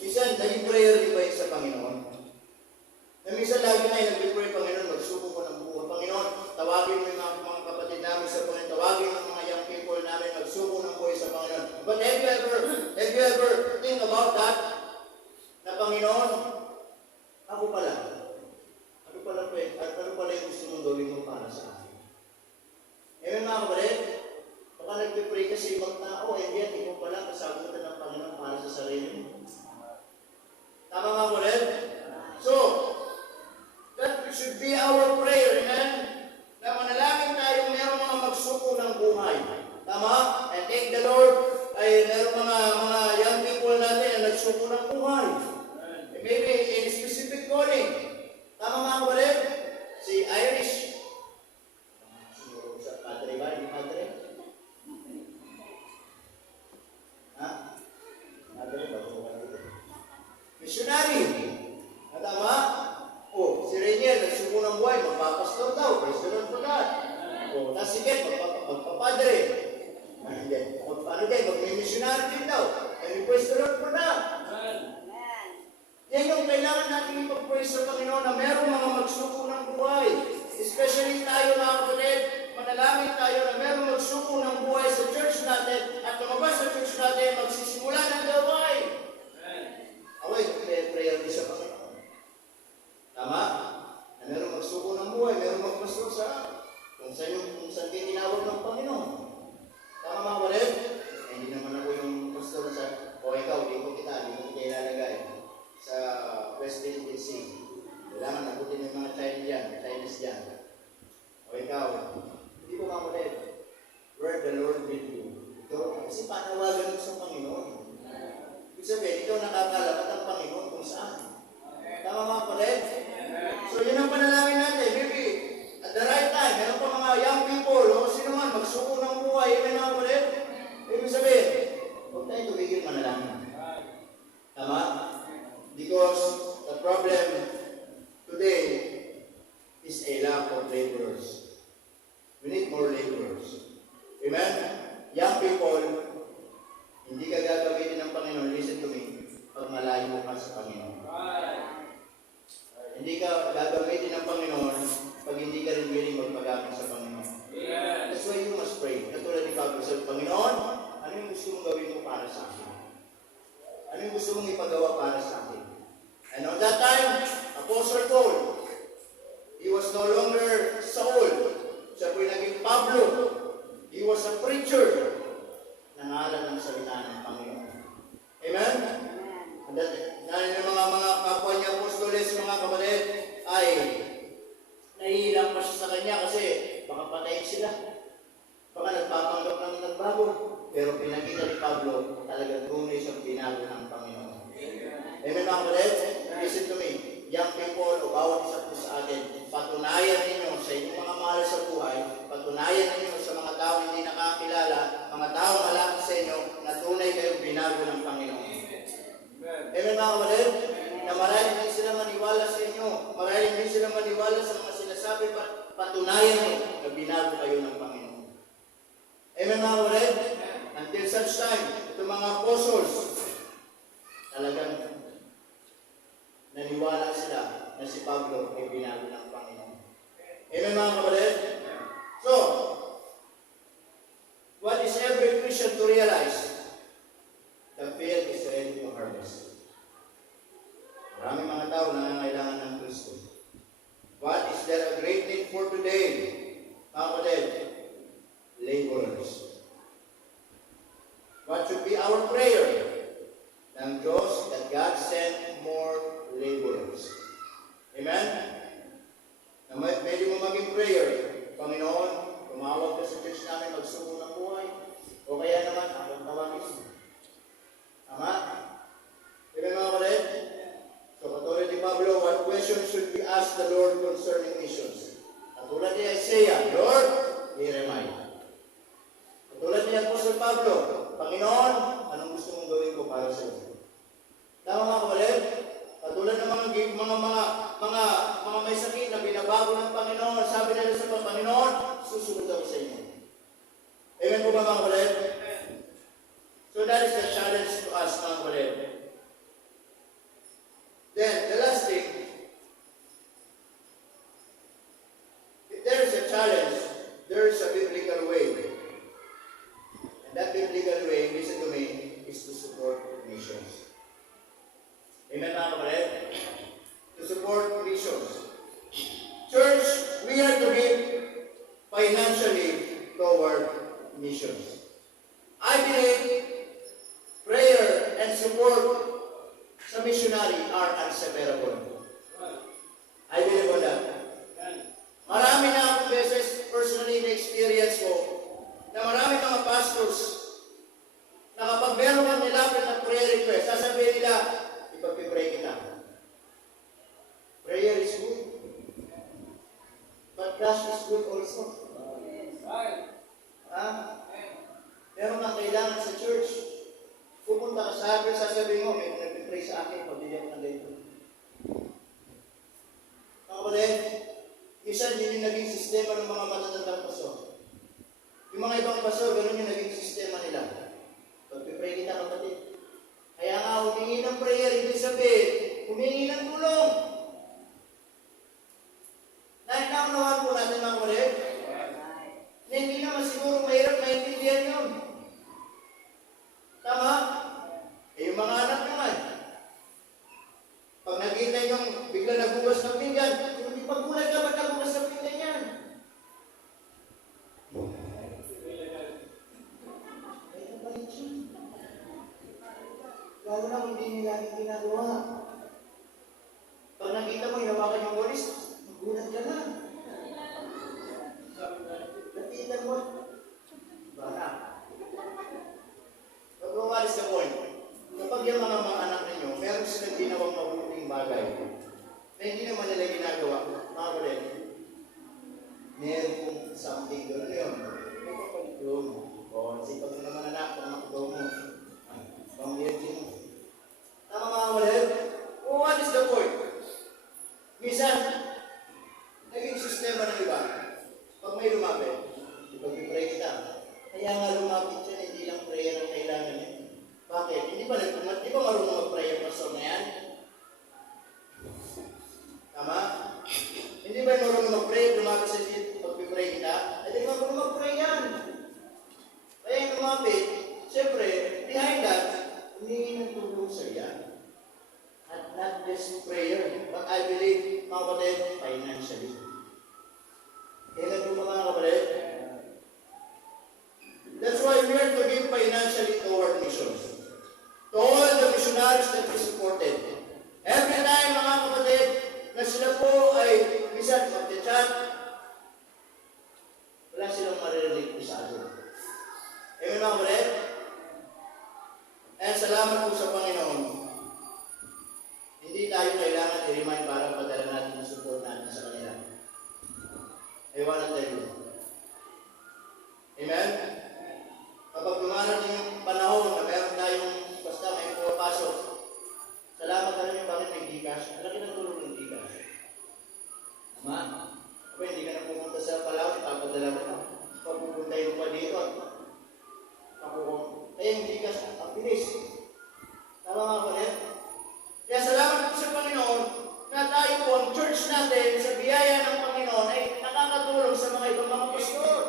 Minsan, naging prayer niyo ba yun sa Panginoon? Na minsan lagi na yung nag-pray, Panginoon, magsuko ko ng buhay. Panginoon, tawagin mo yung mga kapatid namin sa Panginoon, tawagin mo mga young people namin, magsuko ng buhay sa Panginoon. But have you ever think about that? Na Panginoon, ako pala yung gusto mong gawin mo para sa akin. Amen, mga kapatid? Baka nag-pray ka sa ibang tao, and yet, ikaw pala kasagutan ng Panginoon para sa sarili mo. Tama, mga kapatid? So, that should be our prayer, amen? Na manalangin tayo, mayroong mga magsuko ng buhay. Tama? And thank the Lord, ay mayroong mga young people natin na nagsuko ng buhay. Maybe in specific calling. Tama, mga kapatid? Si Irish. Siguro sa padre ba? Hindi padre? Ha? Padre ba? Missionary. Tama? O, si Rainier, nagsuko ng buhay, magpapastor daw, praise the Lord for that. O, nasiket, magpapadre. Mag-missionary din daw, and praise the Lord for that. Yan yung kailangan natin ipag-praise sa Panginoon na meron mga magsuko ng buhay. Especially tayo, mga kapatid, manalangin tayo na meron magsuko ng buhay sa church natin at lumabas sa church natin, magsisimula ng gawain. Away, prayer din sa Panginoon. Tama? Na meron magsuko ng buhay, meron magpastor sa kung saan kayo tinawag ng Panginoon. Tama, mga kapatid? Hindi naman ako yung pastor sa, o ikaw, di ko kita ilalagay sa West Philippine Sea. Kailangan nabutin yung mga Chinese dyan. O ikaw, hindi ko, mga kapatid, where the Lord will you. Ito, kasi panawagan mo sa Panginoon. Ibig sabihin, ikaw nakakalapat ang Panginoon kung saan. Tama, mga kapatid? So, yun ang panalangin natin. Maybe, at the right time, meron pa mga young people, o sino man, magsuko ng buhay, mga kapatid. Ibig sabihin, huwag tayo tumigil manalangin. Tama? Because the problem today is a lack of laborers. We need more laborers. Amen? Young people, hindi ka gagamitin ng Panginoon, listen to me, pag malayo ka sa Panginoon. Hindi ka gagamitin ng Panginoon pag hindi ka rin willing magpagamit sa Panginoon. That's why you must pray. Katulad ni Pablo sa Panginoon, ano yung gusto mong gawin mo para sa akin? Ano yung gusto mong ipagawa para sa akin? And on that time, Apostle Paul, he was no longer Saul. Siya po'y naging Pablo. He was a preacher. Nangalan ng salita ng Panginoon. Amen? Yung mga kapwa niya apostoles, mga kapatid, ay nahihilang pa siya sa kanya kasi baka patayin sila. Baka nagpapanggap ng nagbago. Pero pinakita ni Pablo, talagang tunay siyang binago ng Panginoon. Amen, mga kapatid? Listen to me. Young people o bawat isa po sa atin, patunayan ninyo sa inyong mga mahal sa buhay, patunayan ninyo sa mga tao hindi nakakilala, mga tao malapit sa inyo, na tunay kayong binago ng Panginoon. Amen, mga kapatid? Na maraming din sila maniwala sa inyo, maraming din sila maniwala sa mga sinasabi, patunayan nyo na binago kayo ng Panginoon. Amen, mga kapatid? Until such time, itong mga apostles, talagang naniwala sila na si Pablo ay binago ng Panginoon. Amen, mga kapatid? So, what is every Christian to realize? The field is ready to harvest. Maraming mga tao na nangangailangan ng Kristo. What is there a great need for today? Mga kapatid, laborers. What should be our prayer? Ng Diyos that God send more laborers. Amen? Na pwede mo maging prayer, Panginoon, tumawag ka sa church namin magsuko ng buhay. O kaya naman, akong tawagin mo. Tama? Amen, mga kapatid? So, katulad ni Pablo, what question should we ask the Lord concerning missions? Katulad ni Isaiah, Lord, here am I. Katulad ni Apostle Pablo, Panginoon, anong gusto mong gawin ko para sa iyo? Tama, mga kapatid? Katulad ng mga may sakit na binabago ng Panginoon, sabi nila sa Panginoon, susunod ako sa inyo. Amen po ba, mga kapatid? So that is the challenge to us, mga kapatid. Then, the last thing, if there is a challenge, there is a biblical way. And that biblical way, listen to me, is to support missions. Amen, mga kapatid? To support missions. Church, we are to give financially toward missions. I believe prayer and support sa missionary are inseparable. I believe on that. Marami na akong beses personally na-experience ko na marami mga pastors na kapag meron kang nilapit na prayer request, sasabihin nila, ipag-pray kita. Prayer is good. But cash is good also. Meron kang kailangan sa church. Pupunta ka sa akin, sasabihin mo, may nag-pray sa akin, pabili ako ng ganito. Mga kapatid, minsan yun yung naging sistema ng mga matatandang pastor. Yung mga ibang pastor, ganun yung naging sistema nila. Pag-pray kita, kapatid. Kaya nga, humingi ng prayer, ibig sabihin, humingi ng tulong. Nainaunawan po natin, mga kapatid. Hindi naman siguro mahirap maintindihan yun. Tama? Eh, yung mga anak naman. Pag nakita yung bigla nagugas ng pinggan, hindi paggulat ka ba't nagugas ng pinggan yan? Lalo na kung hindi nila yung ginagawa. Pag nakita mo, hinawakan yung walis, magulat ka na. Nakita mo, baka. What is the point? Kapag yung mga anak ninyo, meron silang ginawang mabuting bagay na hindi naman nila ginagawa, mga kapatid, meron kong something doon yun. May kapalit doon. O, sipag mo naman anak, pamakdo mo. Pang-virgin mo. Tama, mga kapatid? What is the point? Minsan, naging sistema ng iba. Pag may lumapit, ipag-pray kita. Kaya nga lumapit siya, hindi lang prayer ang kailangan niya. Bakit? Hindi ba marunong mag-pray ang pastor na yan? Tama? Hindi ba marunong mag-pray, lumapit sa pag-pray kita? Hindi ba marunong mag-pray? humingi ng tulong sa iya. At not just prayer, but I believe, mga kapatid, financially. Kailan po mga kapatid? That's why we are to give financially toward missions. To all the missionaries that we supported. Every time, mga kapatid, na sila po ay minsan mag-chat, wala silang maririnig po sa atin. Amen, mga kapatid? And salamat po sa Panginoon. Hindi tayo kailangan i-remind para padala natin ang support natin sa kanila. I wanna tell you. Amen? Kapag dumarating yung panahon na meron tayong basta may pumapasok, salamat na rin yung bakit may Gcash. Laki ng tulong ng Gcash. Tama? Kaya hindi ka na pumunta sa Palawan, ipapadala mo na. Pag pupunta yung pa dito, kaya yung Gcash, ang bilis. Tama nga po rin? Kaya salamat po sa Panginoon na tayo po, ang church natin, sa biyaya ng Panginoon, ay nakakatulong sa mga ibang mga pastor.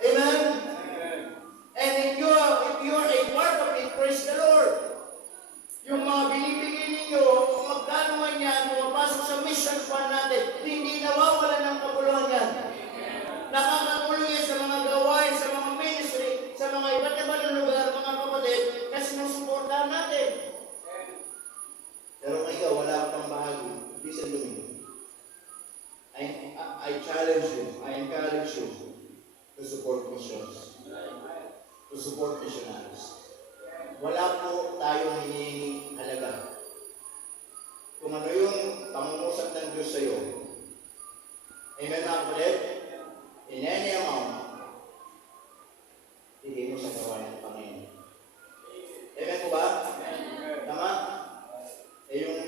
Amen? And if you are a part of it, praise the Lord. Yung mga binibigay ninyo, kung magkano man yan, pumapasok sa mission fund natin, hindi nawawala ng kabuluhan yan. Nakakatulong yan sa mga gawain, sa mga ministry, sa mga iba't ibang lugar, mga kapatid, na sinusuportahan natin. Pero kung ikaw, wala kang bahagi, listen to me. I challenge you, I encourage you to support missions. To support missionaries. Wala po tayong hinihingi halaga. Kung ano yung pangungusap ng Diyos sa iyo. Amen, mga kapatid? In any amount, hindi mo sa gawain ng Panginoon. Amen po ba? Tama? Yung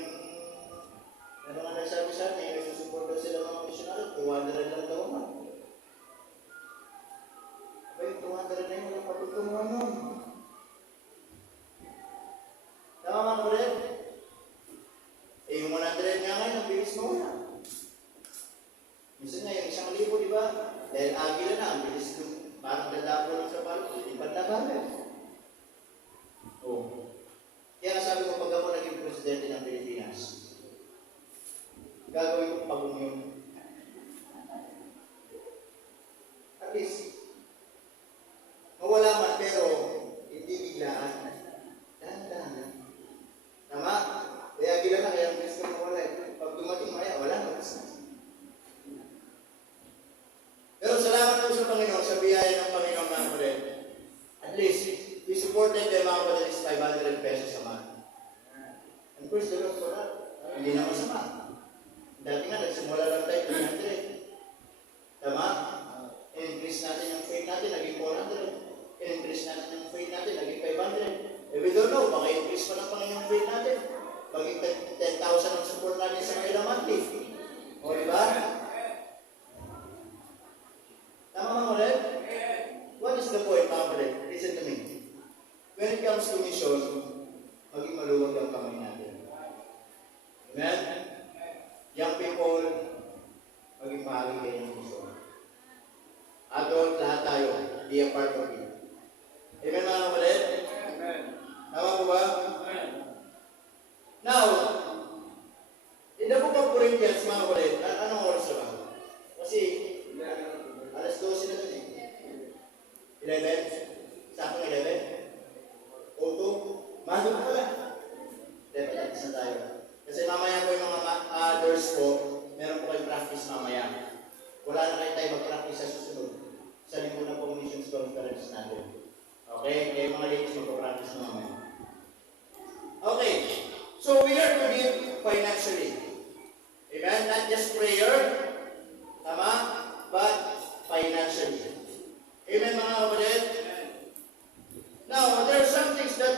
ano nga nagsabi sa atin, yung susuporta sila mga missionary, 200 lang daw man. Abay, 200 na yung walang patutunguhan nun. Tama mga kapatid? Yung 100 nga ngayon, ang bilis mo na. Minsan nga, yung 1,000, di ba? Dahil agila na, ang bilis yung parang ganda ko lang sa palo, hindi ba nagagawin? Kaya sabi ko, pag ako naging presidente ng Pilipinas, gagawin ko pagong yun. At least, mawala man, pero hindi biglaan. Dahan-dahan. Tama? Kaya gila na, kaya ang gusto mo wala. Pag dumating maya, wala na. Pero salamat po sa Panginoon, sa biyaya ng Panginoon na ulit. At least, we supported them mga kapatid is 500 pesos a month. And praise the Lord for that. Hindi na masama. Dati nga, nagsimula lang tayo 300. Tama? In-increase natin yung faith natin, naging 400. In-increase natin yung faith natin, naging 500. We don't know, baka increase pa ng Panginoon faith natin. Maging 10,000 ang support natin sa kailang monthly. O diba? Tama mga ulit? What is the point, mga ulit? Listen to me. When it comes to mission, maging maluwag ang kamay natin. Amen? Young people, maging bahagi kayo ng mission. Adult, lahat tayo, be a part of it. Amen mga kapatid? Amen. Tama po ba? Amen. Now, in the book of Corinthians, mga kapatid, anong oras na ba? Kasi, alas 12 na dun eh. 11? Sakong 11? Auto? Mahal po pala. Dapat na tayo. Kasi mamaya po yung mga others po, meron po kayong practice mamaya. Wala na kayo tayo mag-practice sa susunod. Sa linggo na po missions conference natin. Okay? Kaya mga ladies mag-practice na mamaya. Okay. So we are to give financially. Amen? Not just prayer. Tama? But financially. Amen mga kapatid? Now, there are some things that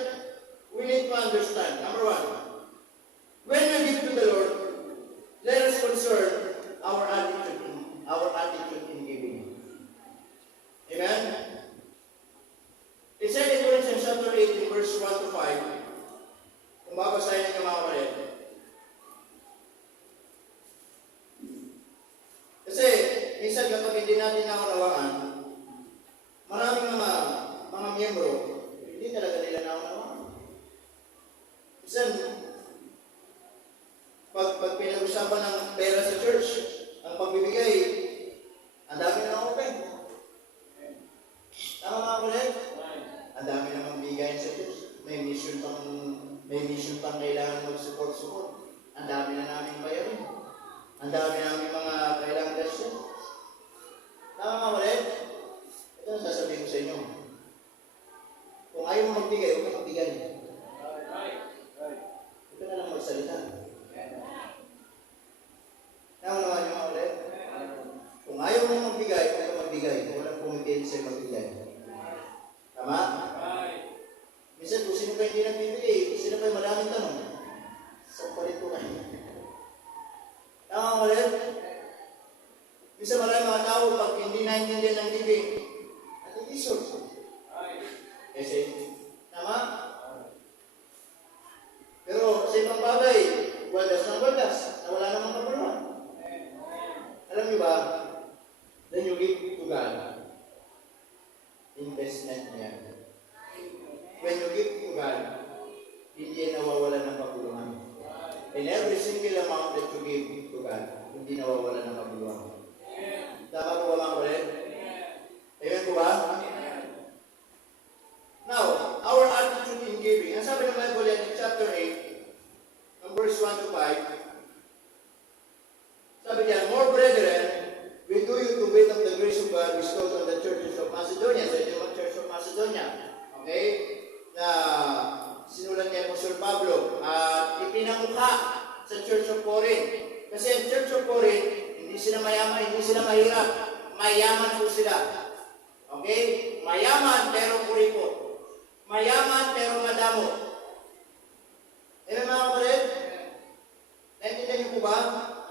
we need to understand. Number one, when we give to the Lord, let us concern our attitude in giving. Amen? In 2 Corinthians chapter 18, verse 1 to 5, kung babasahin niyo mga kapatid. Kasi, minsan kapag hindi natin naunawaan, maraming mga miyembro, hindi talaga nila naunawaan. usapan ng pera sa church, ang pagbibigay, ang dami na open. Tama mga kulit? Ang dami namang bigayan sa church. May mission pang kailangan mag-support. Ang dami na namin bayarin. Ang dami namin mga kailangan gastos. Tama mga kulit? Ito ang sasabihin ko sa inyo. Kung ayaw mo magbigay, huwag ka magbigay. Ito na lang magsalita. Tama naman yung mga ulit. Kung ayaw mo magbigay, huwag ka magbigay. Walang pumipili sa'yo magbigay. Tama? Minsan kung sino pa hindi nagbibigay, sino pa yung maraming tanong. Sa palit ko kayo. Tama mga ulit? Minsan maraming mga tao, pag hindi naintindihan ng giving, at hindi source. Kasi, tama? Pero sa ibang bagay, waldas ng waldas, na wala namang kapuluan. Alam niyo ba, then you give to God, investment niya. When you give to God, hindi nawawala ng kapuluan. In every single amount that you give to God, hindi nawawala ng kapuluan. Tama po ba mga kulit? Amen po ba? Now, our attitude in giving. Ang sabi ng Bible yan in chapter 8, verse 1 to 5, sabi niya, more brethren, we do you to wait of the grace of God bestowed on the churches of Macedonia. So, ito yung church of Macedonia. Okay? Na sinulat niya po Sir Pablo at ipinamukha sa Church of Corinth. Kasi ang Church of Corinth, hindi sila mayaman, hindi sila mahirap. Mayaman po sila. Okay? Mayaman pero kuripot. Mayaman pero madamo. Ano mga kapatid? Naintindihan niyo po ba?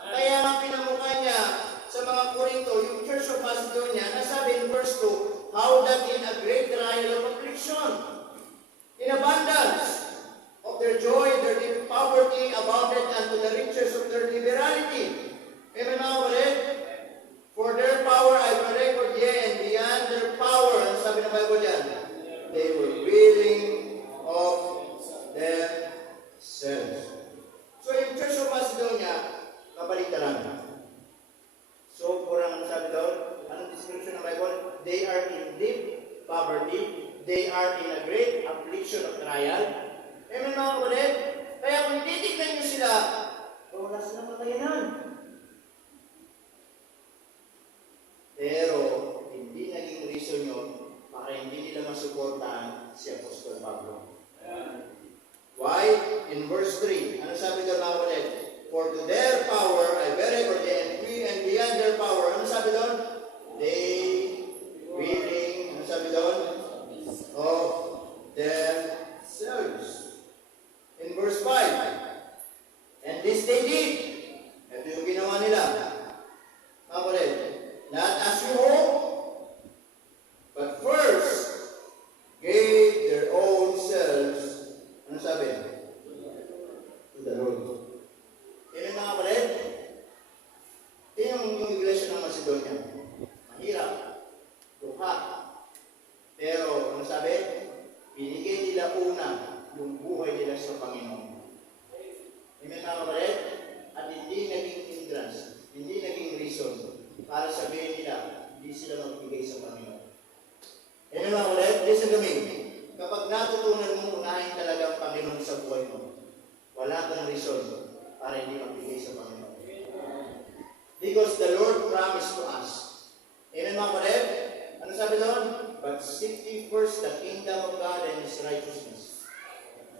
Kaya nga pinamukha niya sa mga Korinto, yung Church of Macedonia, nasabi in verse 2, how that in a great trial of affliction, in abundance of their joy, their deep poverty abounded unto the riches of their liberality. Amen mga kapatid? For their power I will record, yea, and beyond their power, ang sabi ng Bible yan, they were willing of themselves. So yung Church of Macedonia, kabalitaran. So kurang sabi doon, anong description ng Bible? They are in deep poverty. They are in a great affliction of trial. Amen mga kapatid? Kaya kung titignan nyo sila, wala silang kakayanan. Pero hindi naging reason yun para hindi nila masuportahan si Apostol Pablo. Why? In verse 3, ano sabi doon mga kapatid? For to their power I bear record, and beyond their power, ano sabi doon? They willing, ano sabi doon? Of themselves. In verse 5, and this they did. Ito yung ginawa nila. Mga kapatid, not as you hope, but first gave their own selves, ano sabi? To the Lord. Yan mga kapatid. Yan yung iglesia ng Macedonia. Mahirap. Duha. Pero, ano sabi? Binigay nila una yung buhay nila sa Panginoon. Amen mga kapatid? At hindi naging hindrance, hindi naging reason para sabihin nila, hindi sila magbigay sa Panginoon. Amen mga kapatid? Listen to me. Kapag natutunan mo unahin talaga ang Panginoon sa buhay mo, wala kang reason para hindi magbigay sa Panginoon. Because the Lord promised to us. Amen mga kapatid? Ano sabi doon? But seek ye first the kingdom of God and His righteousness,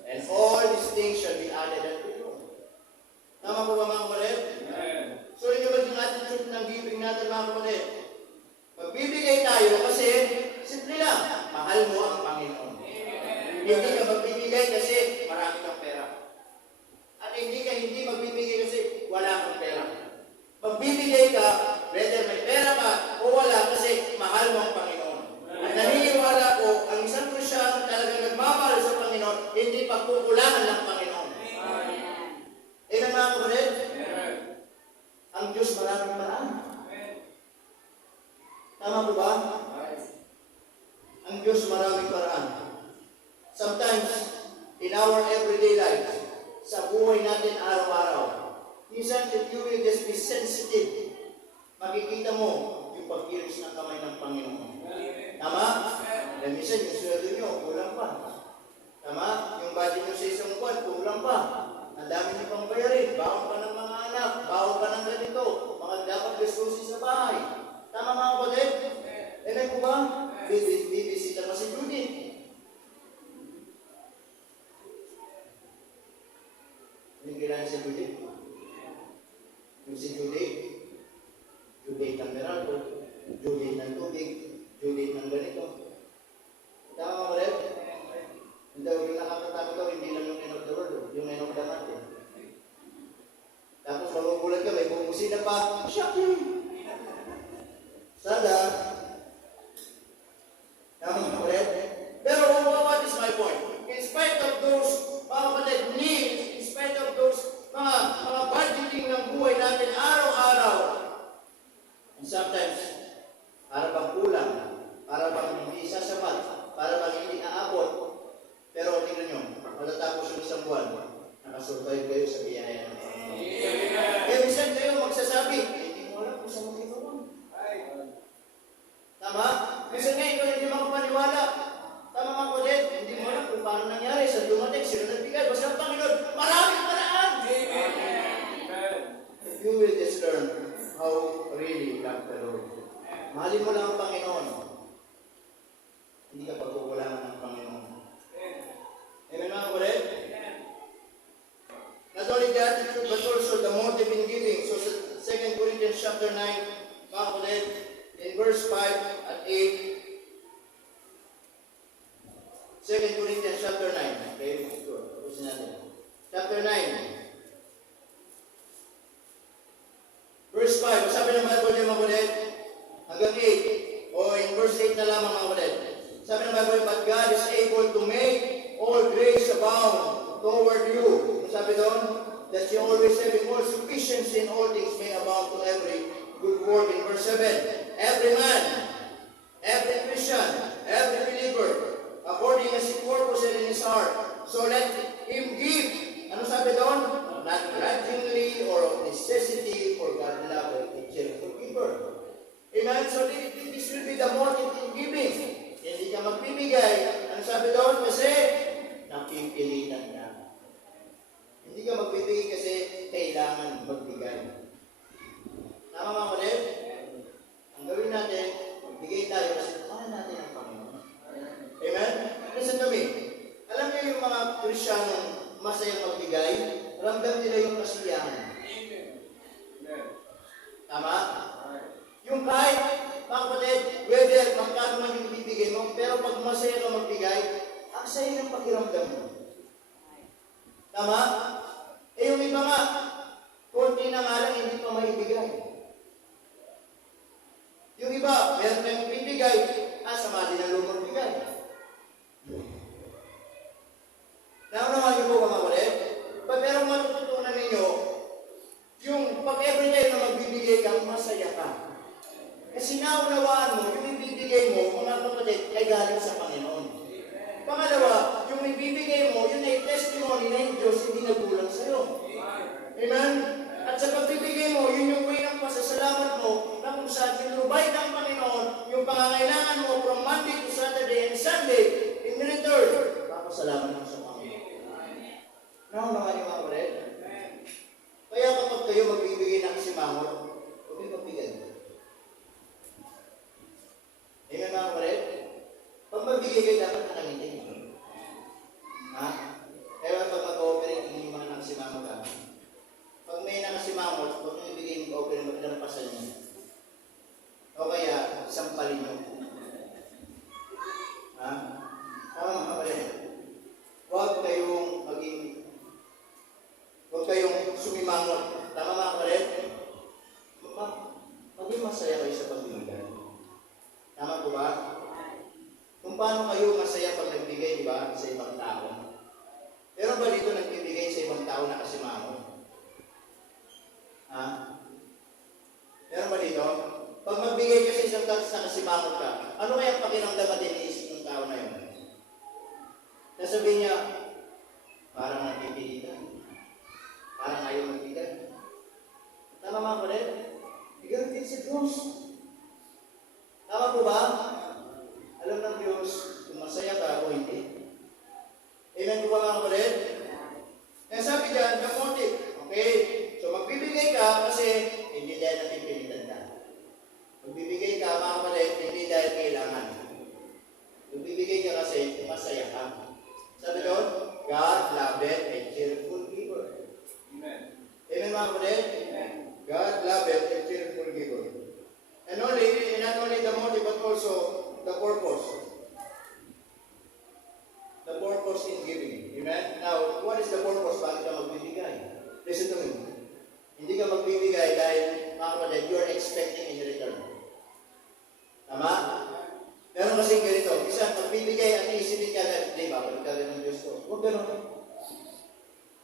and all these things shall be added unto you. Tama po ba mga kapatid? So yun yung maging attitude ng giving natin mga kapatid. Magbibigay tayo kasi simple lang, mahal mo ang Panginoon. Hindi ka magbibigay kasi marami kang pera. At hindi ka hindi magbibigay kasi wala kang pera. Magbibigay ka, whether may pera ka o wala, kasi mahal mo ang Panginoon. At naniniwala ko, ang isang Kristyano talagang nagmamahal sa Panginoon, hindi pagkukulangan ng Panginoon. Amen mga kapatid? Ang Diyos maraming paraan. Tama po ba? Ang Diyos maraming paraan. Sometimes, in our everyday life, sa buhay natin araw-araw, Minsan, if you will just be sensitive, makikita mo yung pagkilos ng kamay ng Panginoon. Tama? Dahil minsan, yung sweldo nyo, kulang pa. Tama? Yung budget nyo sa isang buwan, kulang pa. Ang dami nyo pang bayarin. Baon pa ng mga anak. Baon pa ng ganito. Mga dapat gastusin sa bahay. Tama mga kapatid? Amen po ba? Bibisita pa si Judith. Yung kailangan si Judith? Yung si Judith? Judith ng Meralco. Judith ng tubig. Judith ng ganito. Tama mga kapatid? Hindi, yung nakakatakot daw, hindi lang yung end of the world, yung end of the month. Tapos magugulat ka, may bumusina pa, shocking! Sada, tama mga kapatid? Pero what is my point? In spite of those, mga kapatid, needs, in spite of those, mga budgeting ng buhay natin araw-araw, and sometimes, para bang kulang, para bang hindi sasapat, para bang hindi naabot. Pero tingnan nyo, matatapos yung isang buwan, nakasurvive kayo sa biyaya ng Panginoon. Kaya minsan kayo magsasabi, hindi mo alam kung saan magkakaroon. Tama? Minsan ngayon, kung hindi makapaniwala, tama mga kulit, hindi mo alam kung paano nangyari, sa dumating, sila nagbigay, basta ang Panginoon, maraming paraan! You will just learn how really love the Lord. Mahalin mo lang ang Panginoon. Hindi ka pagkukulangan ng Panginoon. Amen mga kulit? Not only the attitude, but also the motive in giving. So, 2 Corinthians chapter 9, mga kulit, in verse 5 at 8, 2 Corinthians chapter 9. Okay, tapusin natin. Chapter 9. Verse 5. Sabi ng Bible niyo mga kulit, hanggang 8. O in verse 8 na lamang mga kulit. Sabi ng Bible, but God is able to make all grace abound toward you. Sabi doon, that you always having all sufficiency in all things may abound to every good work. In verse 7, every man, every Christian, every believer, according as he purposes in his heart, so let him give. Ano sabi doon? Not grudgingly or of necessity, for God loveth a cheerful giver. Amen? So this will be the motive in giving. Hindi ka magbibigay. Ano sabi doon? Kasi napipilitan na. Hindi ka magbibigay kasi kailangan magbigay. Tama mga kulit? Ang gawin natin, magbigay tayo kasi mahal natin ang Panginoon. Amen? Listen to me. Alam niyo yung mga Kristiyanong masayang magbigay, ramdam nila yung kasiyahan. Tama? Yung kahit, mga kapatid, whether magkano man yung bibigay mo, pero pag masaya ka magbigay, ang saya ng pakiramdam mo. Tama? Eh yung iba nga, konti na nga lang hindi pa maibigay. Yung iba, meron kayong bibigay, sama din ang lumang bigay. Naunawa niyo po mga kulit? Pero matututunan ninyo, yung pag everyday na magbibigay kang masaya ka. Kasi naunawaan mo, yung ibibigay mo, mga kapatid, ay galing sa Panginoon. Pangalawa, yung ibibigay mo, yun ay testimony ng Diyos, hindi nagulang sa'yo. Amen? At sa pagbibigay mo, yun yung way ng pasasalamat mo, na kung saan tinubay ng Panginoon, yung pangangailangan mo from Monday to Saturday and Sunday, in return, papasalamat mo sa Panginoon. Naunawaan niyo mga kulit? Kaya kapag kayo magbibigay ng simangot, huwag yung magbigay. Amen mga kulit? Pag magbigay kayo, dapat nakangiti. Ha? Kaya pag mag-ooperate, hindi mga nakasimangot ka. Pag may nakasimangot, huwag nyo ibigay yung ooperate, maglampasan nyo. O kaya, sampalin nyo. Ha? Tama mga kulit? Huwag kayong sumimangot. Tama mga kulit? Maging masaya kayo sa pagbibigay. Tama po ba? Kung paano kayo masaya pag nagbigay, di ba, sa ibang tao. Pero ba dito nagbibigay sa ibang tao na kasimangot? Ha? Pero ba dito? Pag magbigay ka sa isang tao na kasimangot ka, ano kaya pakiramdam at iniisip ng tao na yun? Nasabihin niya, parang napipilitan. Parang ayaw magbigay. purpose in giving. Amen? Now, what is the purpose? Bakit ka magbibigay? Listen to me. Hindi ka magbibigay dahil, mga kapatid, you are expecting in return. Tama? Meron kasing ganito. Isa, magbibigay at iisipin ka na, hindi, babalik ka rin ng Diyos ko. Huwag ganun.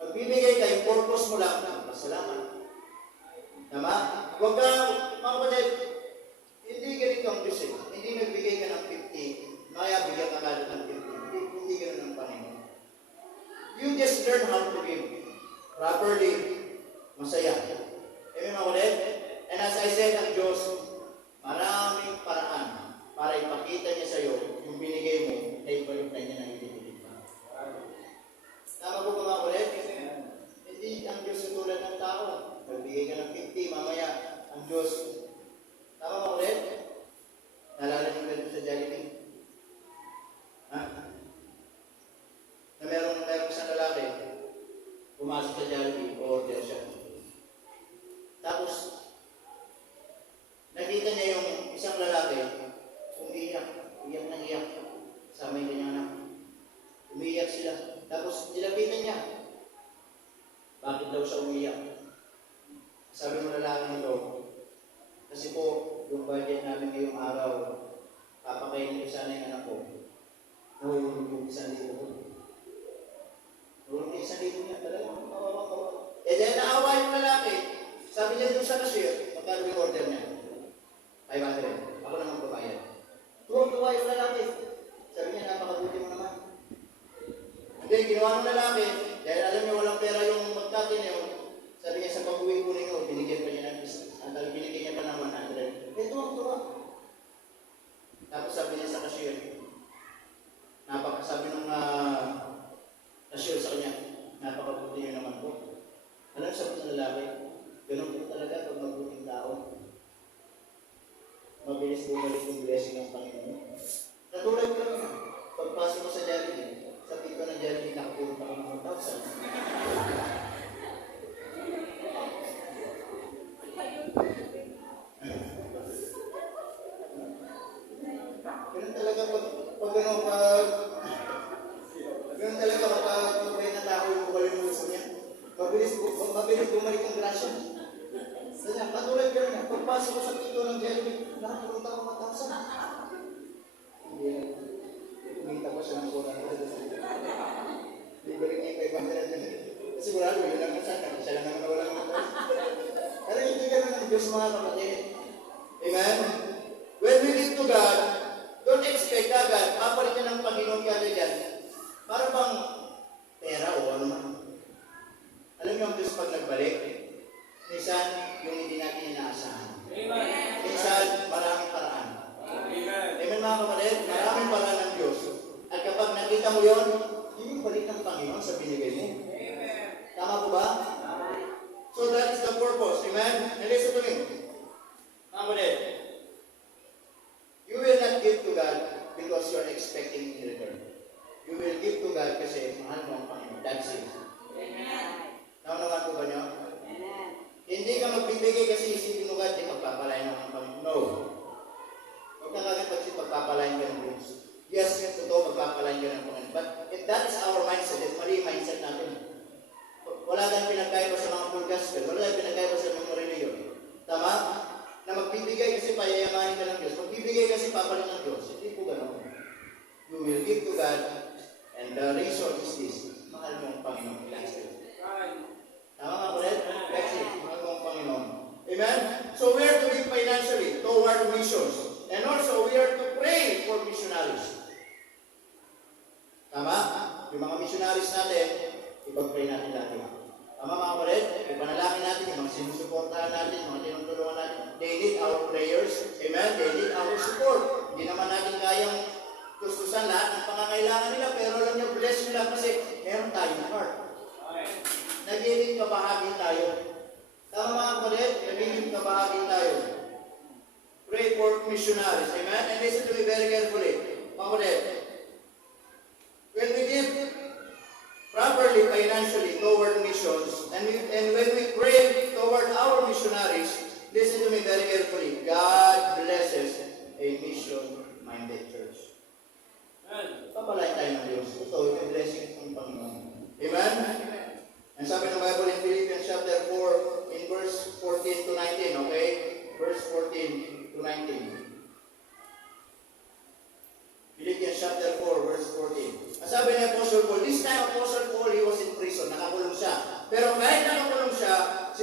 Magbibigay ka, yung purpose mo lang, pasalamat. Tama? Huwag ka, mga kapatid, hindi ganito ang Diyos eh. Hindi nagbigay ka ng 50, maya bigyan ka agad ng 50. Hindi ganun ang Panginoon. You just learn how to give properly, masaya. Amen, mga kapatid? And as I said, ang Diyos, maraming paraan para ipakita niya sa iyo yung binigay mo na ibalik na niya ng ibibigay pa. Tama po ba, mga kapatid? Hindi ang Diyos tulad ng tao. Magbigay ka ng 50, mamaya ang Diyos. Tama ba, kapatid? Nalala niyo ba ito sa Jollibee? Ha? Na merong isang lalaki, pumasok sa Jollibee, order siya. Tapos, nakita niya yung isang lalaki, umiiyak ng iyak. Kasama yung kanyang anak. Umiiyak sila. Tapos, nilapitan niya. Bakit daw siya umiiyak? Sabi ng lalaki nito, kasi po, yung budget namin ngayong araw, papakainin ko sana yung anak ko. Nahulog yung 1,000 ko. Nahulog yung 1,000 niya talaga. Kawawa. Eh dahil naawa yung lalaki, sabi niya doon sa cashier, magkano yung order niya? 500. Ako naman magbabayad. Tuwag-tuwa yung lalaki. Sabi niya, napakabuti mo naman. Then, ginawa ng lalaki, dahil alam niya walang pera yung magkatin niya, sabi niya sa pag-uwi ko ninyo, binigyan pa niya ng binigyan niya pa ng 100. Eh, tuwag-tuwa. Tapos sabi niya sa cashier, sabi ng cashier sa kanya, napakabuti niyo naman po. Alam, sabi ng lalaki, ganun po talaga pag mabuting tao. Mabilis bumalik yung blessing ng Panginoon. Natulad ko lang yun. Pagpasok ko sa Jollibee, sa pito ng Jollibee, nakapulot ako ng 1,000. Ganun talaga ganun talaga kapag mabay na tao yung bukal yung gusto niya. Mabilis bumalik ang grasya. Kaya, katulad ka na, pagpasok ko sa pito ng Jollibee, nakapulot ako ng 1,000. Kumita ko siya ng kurang. Bibalik niya yung 500. Sigurado, yun lang ang sana. Siya lang naman nawala ng 1,000. Pero hindi ganun ang Diyos, mga kapatid. Amen? When we give to God, don't expect agad, papalitan ng Panginoon ka dyan. Para bang pera o ano man. Alam niyo ang Diyos pag nagbalik, minsan yung hindi natin inaasahan. Minsan maraming paraan. Amen, mga kapatid? Maraming paraan ng Diyos. At kapag nakita mo yun, hindi mo balik ng Panginoon sa binigay mo. Tama po ba? So that is the purpose. Amen? And listen to me. Mga kapatid, you will not give to God because you are expecting in return. You will give to God kasi mahal mo ang Panginoon. That's it. Naunawan po ba niyo? Hindi ka magbibigay kasi isipin mo God, di magpapalain ng Panginoon. No. Huwag ka kagad pagpapalain ka ng Diyos. Yes, totoo, magpapalain ka ng Panginoon. But if that is our mindset, it's mali yung mindset natin. Wala tayong pinagkaiba sa mga full gospel. Wala tayong pinagkaiba sa mga reliyon. Tama? Na magbibigay kasi payayamanin ka ng Diyos. Magbibigay kasi papalit ng Diyos. Hindi po gano'n. You will give to God, and the reason is this. Mahal mo ang Panginoon. That's it. Tama nga po rin? That's it. Mahal mo ang Panginoon. Amen? So we are to give financially toward missions. And also, we are to pray for missionaries. Tama? Yung mga missionaries natin, ipag-pray natin dati. Tama mga kapatid? Ipanalangin natin, yung mga sinusuportahan natin, mga tinutulungan natin. They need our prayers. Amen? They need our support. Hindi naman natin kayang gustusan lahat ng pangangailangan nila, pero alam niyo, bless nila kasi meron tayong heart. Nagiging kabahagi tayo. Tama mga kapatid? Nagiging kabahagi tayo. Pray for missionaries. Amen? And listen to me very carefully. Mga kapatid, when we give properly financially toward missions, and when we pray toward our missionaries, listen to me very carefully. God blesses a mission-minded church. Papalay tayo ng Diyos. Ito, yung blessing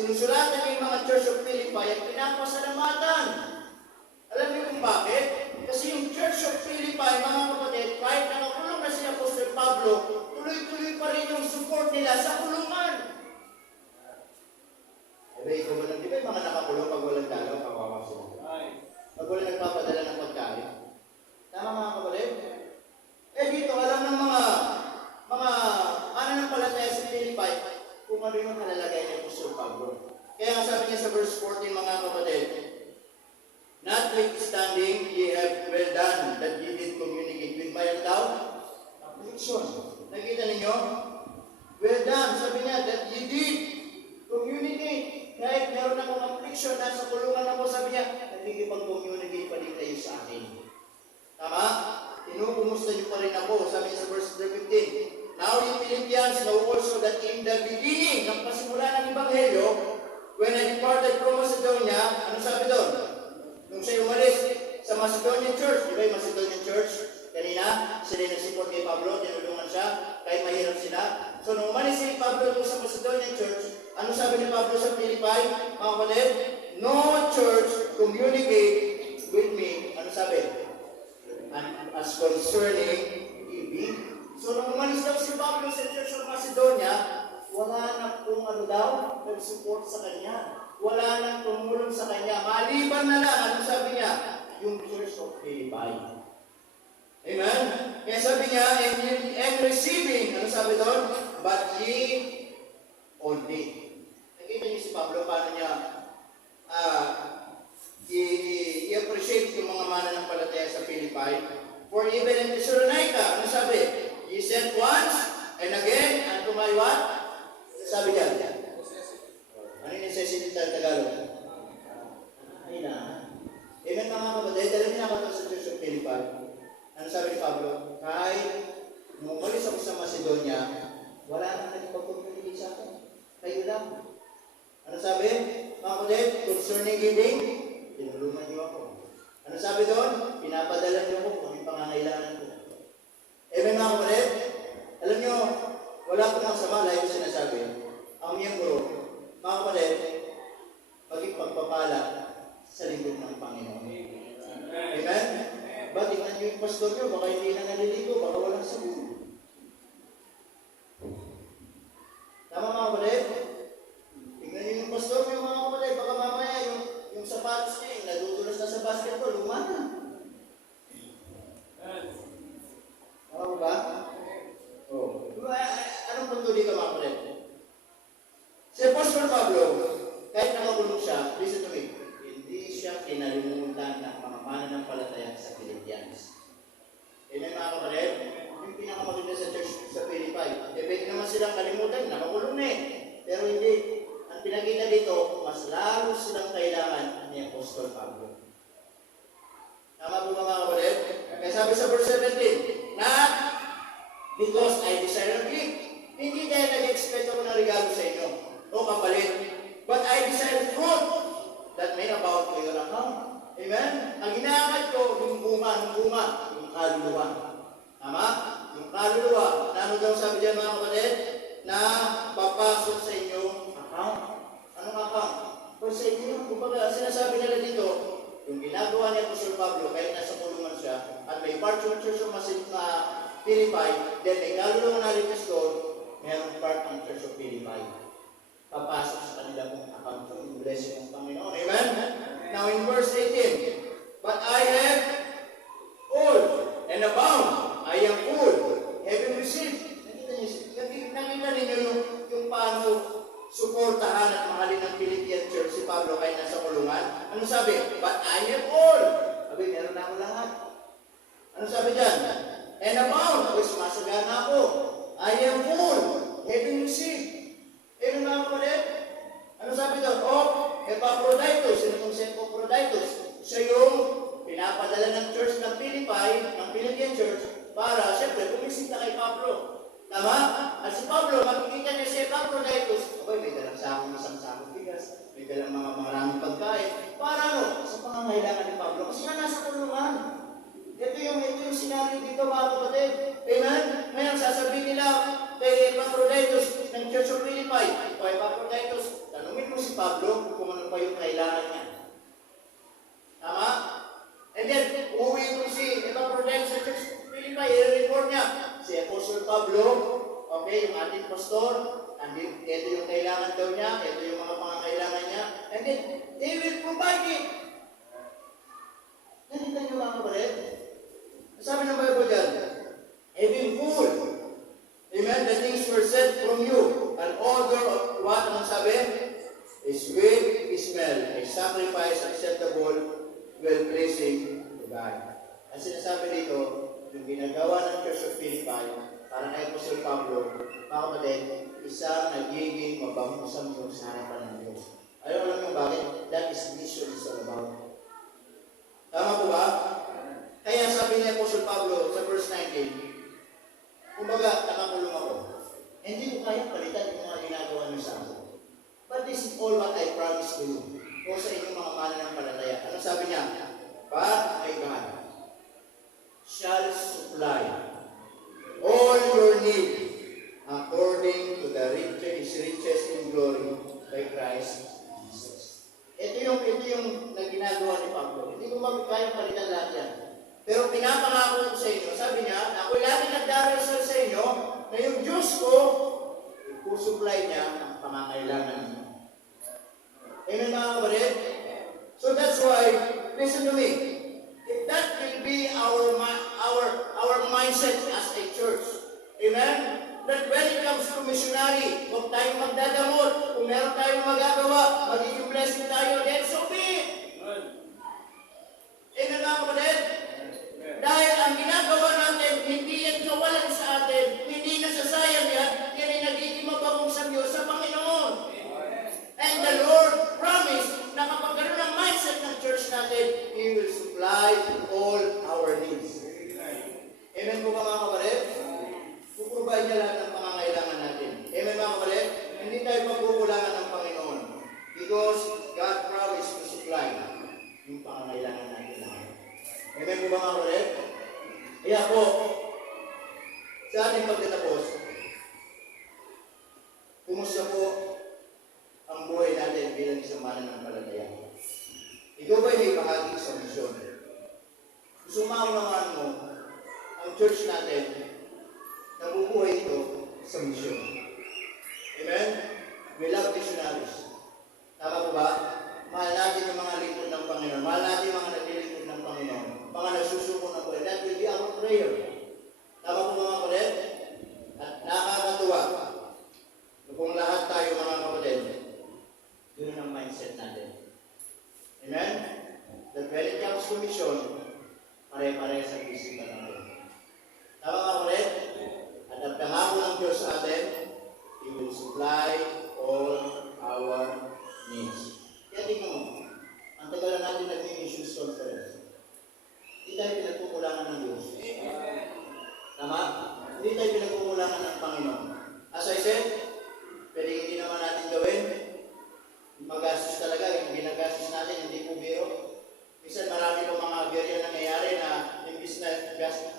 sinusulatan niya yung mga Church of Philippi at pinapasalamatan. Alam niyo kung bakit? Kasi yung Church of Philippi, mga kapatid, kahit nakakulong na si Apostol Pablo, tuloy-tuloy pa rin yung support nila sa kulungan. Di ba yung mga nakakulong pag walang dalaw, kawawa sila? Pag walang nagpapadala ng pagkain. Tama mga kapatid? Dito, alam ng mga mananampalataya sa Philippi kung ano yung kalalagay ni Apostol Pablo. Kaya nga sabi niya sa verse 14, mga kapatid, notwithstanding, ye have well done that ye did communicate with my affliction. Nakita ninyo? Well done. Sabi niya, that ye did communicate. Kahit meron akong affliction, nasa kulungan ako, sabi niya, nagkikipag-communicate pa din kayo sa akin. Tama? Tinukumusta niyo pa rin ako. Sabi niya sa verse 15, now in Philippians, know also that in the beginning, ng pasimula ng Ebanghelyo, when I departed from Macedonia, ano sabi doon? Nung siya umalis sa Macedonian Church, di ba yung Macedonian Church? Kanina, sila nag-support kay Pablo, tinulungan siya, kahit mahirap sila. So, nung umalis si Pablo doon sa Macedonian Church, ano sabi ni Pablo sa Philippi? Mga kapatid, no church communicate with me. Ano sabi? As concerning giving. So, nung umalis daw si Pablo sa Church of Macedonia, wala na kung ano daw, nag-support sa kanya. Wala nang tumulong sa kanya. Maliban na lang, ano sabi niya? Yung Church of Philippi. Amen? Kaya sabi niya, and receiving, ano sabi doon? But ye only. Nakita niyo si Pablo, paano niya i-appreciate yung mga mananampalataya sa Philippi. For even in Thessalonica, ano sabi? Ye sent once, and again, unto my what? Sabi niya, ano yung necessity sa Tagalog? Ay na. Amen mga kapatid, dahil pinakato sa Church of Philippi. Ano sabi ni Pablo? Kahit nung umalis ako sa Macedonia, wala nang nagpag-communicate sa akin. Kayo lang. Ano sabi? Mga kapatid, concerning giving, tinulungan niyo ako. Ano sabi doon? Pinapadala niyo ako kung yung pangangailangan ko. Amen mga kapatid? Alam niyo, wala po nang sama, layo sinasabi. Ang miyembro, mga kapatid, maging pagpapala sa lingkod ng Panginoon. Amen? Ba, tingnan niyo yung pastor niyo, baka hindi na naliligo, baka walang sabon. Tama mga kapatid? Tingnan niyo yung pastor niyo mga kapatid, baka mamaya yung sapatos niya, yung nadudulas na sa basketball, luma na. Tama ba? Oh. Anong punto dito mga kapatid? Si Apostol Pablo, kahit nakakulong siya, listen to me, hindi siya kinalimutan ng mga mananampalataya sa Philippians. Amen mga kapatid? Yung pinakamaganda sa church sa Philippi. Pwede naman silang kalimutan, nakakulong na eh. Pero hindi. Ang pinakita dito, mas lalo silang kailangan ni Apostol Pablo. Tama po mga kapatid? Kaya sabi sa verse 17, not because I desire a gift. Hindi dahil nag-expect ako ng regalo sa inyo. O kapalit. But I desire fruit that may abound to your account. Amen? Ang hinahangat ko, yung bunga, yung kaluluwa. Tama? Yung kaluluwa. Ano daw sabi dyan mga kapatid? Na papasok sa inyong account. Anong account? Pero sa inyo, kumbaga, sinasabi nila dito, yung ginagawa ni Apostol Pablo, kahit nasa kulungan siya, at may part ng Church of Philippi, then may kaluluwa na ligtas doon, mayroong part ng Church of Philippi. Papasok sa kanila kung account yung blessing ng Panginoon. Amen? Now in verse 18, but I have all and abound. I am full, having received. Nakita ninyo yung paano suportahan at mahalin ng Philippian Church si Pablo kahit nasa kulungan. Ano sabi? But I have all. Sabi, meron na ako lahat. Ano sabi dyan? And abound. Sabi, sumasagana ako. I am full, having received. Mga kapatid, ano sabi doon? Epaphroditus. Sino kong si Epaphroditus? Siya yung pinapadala ng church ng Philippi, ng Philippian Church, para, siyempre, bumisita kay Pablo. Tama? At si Pablo, makikita niya si Epaphroditus. Okay, may dalang isang sakong bigas, may dalang mga maraming pagkain. Para ano? Sa pangangailangan ni Pablo. Kasi nga nasa kulungan. Ito yung sinabi dito mga kapatid. Amen? Ngayon, sasabihin nila kay Epaphroditus ng Church of Philippi, o Epaphroditus, tanungin mo si si Pablo kung ano pa yung kailangan niya. Tama? And then, uuwi ito si Epaphroditus sa Church Philippi, i-report niya. Si Apostle Pablo, okay, yung ating pastor, ito yung kailangan daw niya, ito yung mga pangangailangan niya, and then, they will provide it. Nakita niyo mga kapatid? Sabi ng Bible dyan, having full, amen, the things were sent from you, an order of what ang sabi? Is sweet smell, a sacrifice acceptable, well-pleasing to God. Ang sinasabi dito, yung ginagawa ng Church of Philippi, para kay Apostle Pablo, mga kapatid, isang nagiging mabangong samyo sa harapan ng Diyos. Alam mo bakit? That is mission is all about. Tama po ba? Kaya sabi ni Apostle Pablo sa verse 19, kumbaga, nakakulong ako. Hindi ko kaya palitan yung mga ginagawa niyo sa akin. But this is all what I promise to you. O sa inyong mga mananampalataya. Ano sabi niya? But my God shall supply all your need according to the riches in glory by Christ Jesus. Ito yung ginagawa ni Pablo. Hindi ko kaya palitan lahat yan. Pero pinapangako ko sa inyo, sabi niya, ako'y lagi nagdarasal sa inyo na yung Diyos ko, isusupply niya ang pangangailangan niyo. Amen mga kapatid? So that's why, listen to me, if that will be our mindset as a church, amen? That when it comes to missionary, huwag tayong magdadamot, kung meron tayong magagawa, magiging blessing tayo, then so be it. Amen mga kapatid? Dahil ang ginagawa natin, hindi yan kawalan sa atin, hindi nasasayang yan, yan ay nagiging mabagong samyo sa Panginoon. And the Lord promised na kapag gano'n ang mindset ng church natin, He will supply all our needs. Amen po ba mga kapatid? Puprovide niya lahat ng pangangailangan natin. Amen mga kapatid? Hindi tayo pagkukulangan ng Panginoon because God promised to supply yung pangangailangan natin. Amen po ba mga kapatid? Kaya po, sa ating pagtatapos, kumusta po ang buhay natin bilang isang mananampalataya? Ikaw ba'y may bahagi sa misyon? Sumaunawan mo ang church natin, nabubuhay ito sa misyon. Amen? We love missionaries. Tama po ba? Mahal natin yung mga lingkod ng Panginoon. Mahal natin yung mga naglilingkod ng Panginoon. Mga nagsusuko ng Panginoon. That will be our prayer. Tama po mga kapatid? At nakakatuwa. Kung lahat tayo mga kapatid, yun ang mindset natin. Amen? That when it comes to mission, pare-pare sa isipan natin. Tama mga kapatid? At ang pangako ng Diyos sa atin, He will supply all our needs. Kaya tingnan mo, ang tagal na natin nag-missions conference. Hindi tayo pinagkukulangan ng Diyos. Tama? Hindi tayo pinagkukulangan ng Panginoon. As I said, pwede hindi naman natin gawin. Magastos talaga, yung ginagastos natin, hindi po biro. Minsan marami pang mga aberya nangyayari na imbis na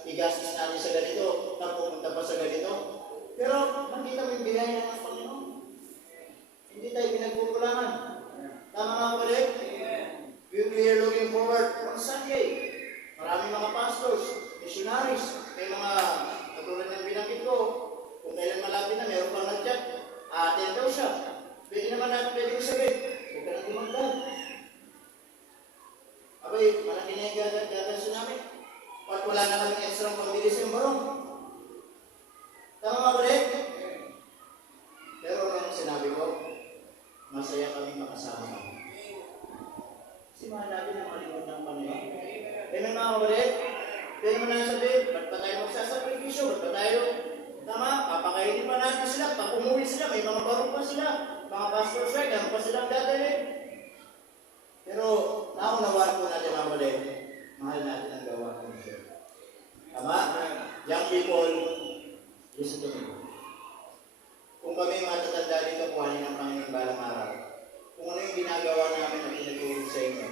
igastos natin sa ganito, napupunta pa sa ganito. Pero nakita mo yung biyaya ng Panginoon. Hindi tayo pinagkukulangan. Tama mga kapatid? We are looking forward on Sunday. Maraming mga pastors, missionaries, may mga katulad ng binanggit ko. Kung kailan malapit na, meron pang nag-chat. Atin daw siya. Pwede naman natin pwede sabihin. Huwag ka nang dumagdag. Abay, malaki na yung gagansin namin. At wala na kami extra pambili sa barong. Tama mga kapatid? Pero ang sinabi ko, masaya kami makasama kami. Kasi mahal natin ang mga lingkod ng Panginoon. Amen mga kapatid? Pwede mo na sabihin, ba't pa tayo magsasakripisyo? Ba't pa tayo, tama, papakainin pa natin sila, pag umuwi sila, may mga barong pa sila, mga pastors right, ano pa silang dadalhin. Pero, naunawaan po natin mga kapatid, mahal natin ang gawa ng Diyos. Tama? Young people, listen to me. Kung kami matatanda dito, kuhanin ang Panginoon balang araw. Kung ano yung ginagawa namin at pinatulong sa inyo,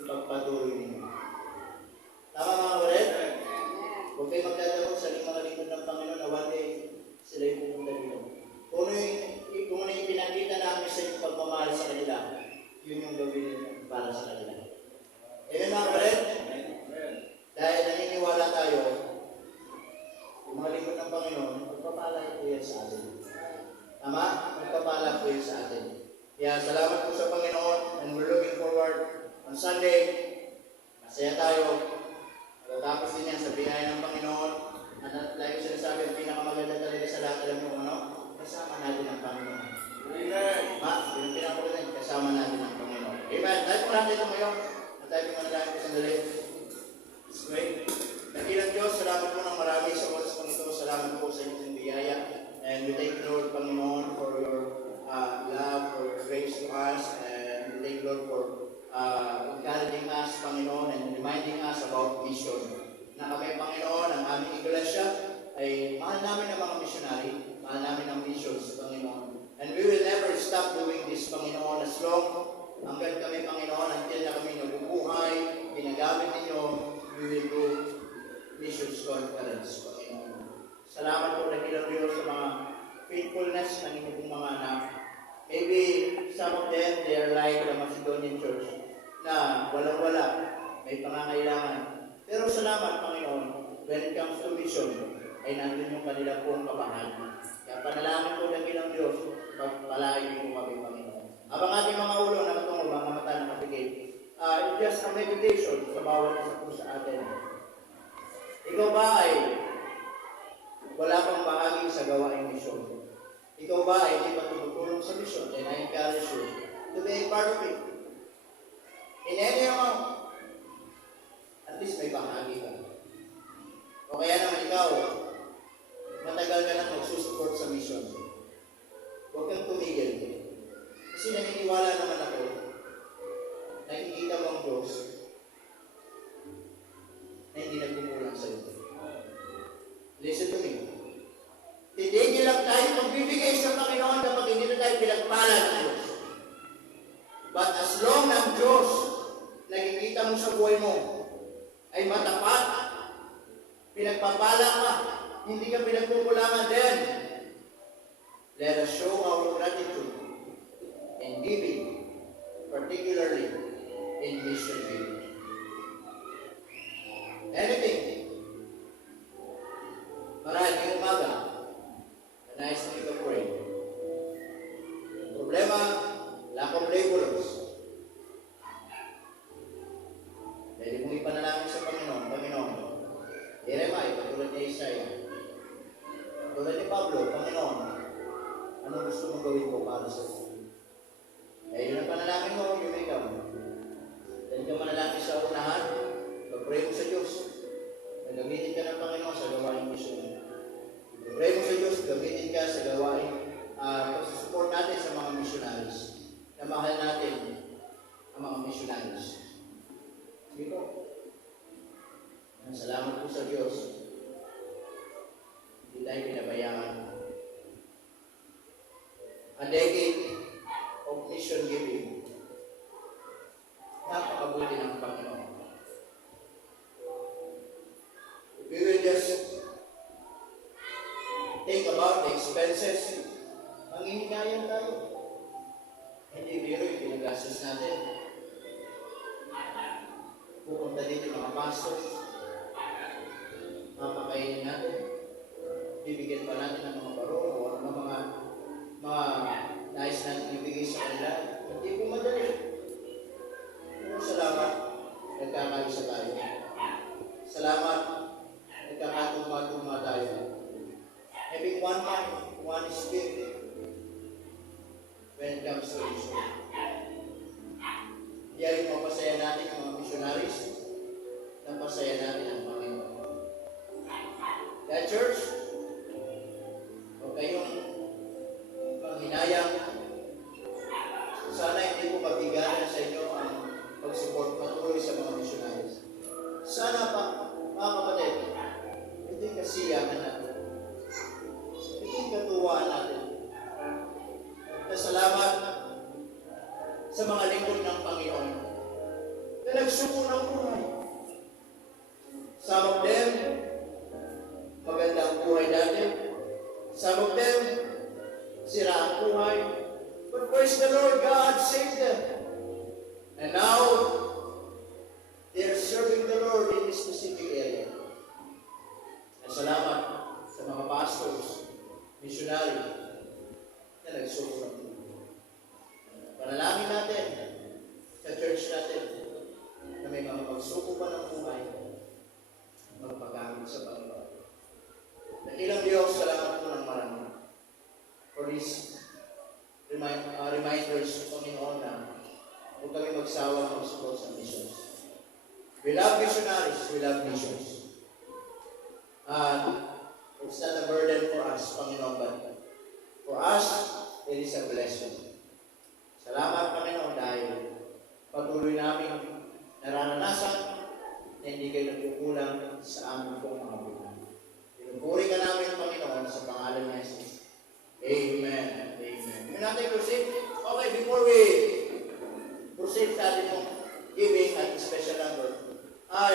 ipagpatuloy ninyo. Tama mga kapatid? Huwag kayo magdadalo sa mga lingkod ng Panginoon na one day sila yung pupunta dito. Kung ano yung pinakita namin sa inyong pagmamahal sa Kanya, yan sa atin. Tama? Magpapala po yan sa atin. Kaya salamat po sa Panginoon and we're looking forward on Sunday. Masaya tayo. Tapos din yan sa biyaya ng Panginoon. At like sinasabi, ang pinakamaganda talaga sa lahat, alam mo ano? Kasama natin ang Panginoon. Amen. Yung pinakamaganda, kasama natin ang Panginoon. Amen. Tayo po lang dito ngayon. At tayo po manalangin po sandali. Let's pray. Dakilang Diyos, salamat po ng marami sa oras po nito. Salamat po sa inyong biyaya. And we thank you, Lord, Panginoon, for your love, for your grace to us. And we thank you, Lord, for encouraging us, Panginoon, and reminding us about mission. Na kami, Panginoon, ang aming iglesia ay mahal namin ang mga missionary, mahal namin ang mission sa Panginoon. And we will never stop doing this, Panginoon, as long hanggang kami, Panginoon, until na kami nabubuhay, ginagamit ninyo, we will do missions conference, Panginoon. Salamat po rin ilang Diyos sa mga faithfulness ng inyong mga anak. Maybe some of them, they are like the Macedonian church na walang-wala, may pangangailangan. Pero salamat, Panginoon, when it comes to mission, ay nandun yung kanila pong kapahal. Kaya panalangin po ng ilang Diyos, pagpalain po kami, Panginoon. Abang ating mga ulo na katungo, mga mata na kapigil, just a meditation sa bawat isa po sa atin. Ikaw ba ay wala pang bahagi sa gawaing misyon? Ikaw ba ay hindi pa tumutulong sa misyon? Then I encourage you to be a part of it. In any amount, at least may bahagi ka. O kaya naman ikaw, matagal ka lang magsusupport sa misyon. Huwag kang tumigil. Kasi naniniwala naman ako, nakikita mo ang Diyos na hindi nagkukulang sa iyo. Listen to me. Hindi lang tayo magbibigay sa Panginoon kapag hindi na tayo pinagpala ng Diyos. But as long na ang Diyos nakikita mo sa buhay mo ay matapat, pinagpapala ka, hindi ka pinagkukulangan, then let us show our gratitude in giving, particularly in mission giving. Anything. Marahil ngayong umaga, nais na ito pray. Problema, lack of laborers. Pwede mong ipanalangin sa Panginoon, Panginoon. Jeremiah, katulad ni Isaiah. Katulad ni Pablo, Panginoon, anong gusto mong gawin ko para sa iyo? Eh, yun ang panalangin mo, yun ikaw. Dahil ka manalangin sa unahan, pag-pray mo sa Diyos. Gamitin ka ng Panginoon sa gawain misyon. Pray mo sa Diyos, gamitin ka sa gawain pag-support natin sa mga missionaries. Na mahal natin ang mga missionaries. Sige po. Salamat po sa Diyos. Hindi tayo pinabayaan. A decade of mission giving. Napakabuti ng Panginoon. We will just think about the expenses. Manghihingayan tayo. Hindi biro yung pinagastos natin. Pupunta dito mga pastors. Mapakainin natin. Bibigyan pa natin ng mga baro o ng mga nais natin ibigay sa kanila. Hindi po madali. Pero salamat. Nagkakaisa tayo. Salamat. Nagkakatuma-tuma tayo. Having one mind, one spirit when it comes to mission. Diyan mapasaya natin ang mga missionaries, napasaya natin ang Panginoon. Kaya church, huwag kayong panghinayang. Sana hindi po mabigalan sa inyo ang pag-support patuloy sa mga missionaries. Sana pa, mga kapatid, hindi kasiyahan natin. Hindi katuwaan natin. Salamat sa mga lingkod ng Panginoon na nagsuko ng buhay. Some of them, maganda ang buhay dati. Some of them, sira ang buhay. But praise the Lord, God saved them. And now, they are serving the Lord in this specific area. At salamat sa mga pastors missionary na nagsuko ng mundo. Panalangin natin sa church natin na may mga magsuko pa ng buhay magpagamit sa Panginoon. Dakilang Diyos, salamat po ng marami for these reminders, Panginoon, na huwag kami magsawa ng support sa missions. We love missionaries, we love missions. And it's not a burden for us, Panginoon, but for us, it is a blessing. Salamat, Panginoon, dahil patuloy namin nararanasan na hindi kayo nagkukulang sa aming pong mga buhay. Pinupuri ka namin, Panginoon, sa pangalan ni Jesus. Amen. Amen. May natin proceed? Okay, before we proceed sa ating pong giving at special number, I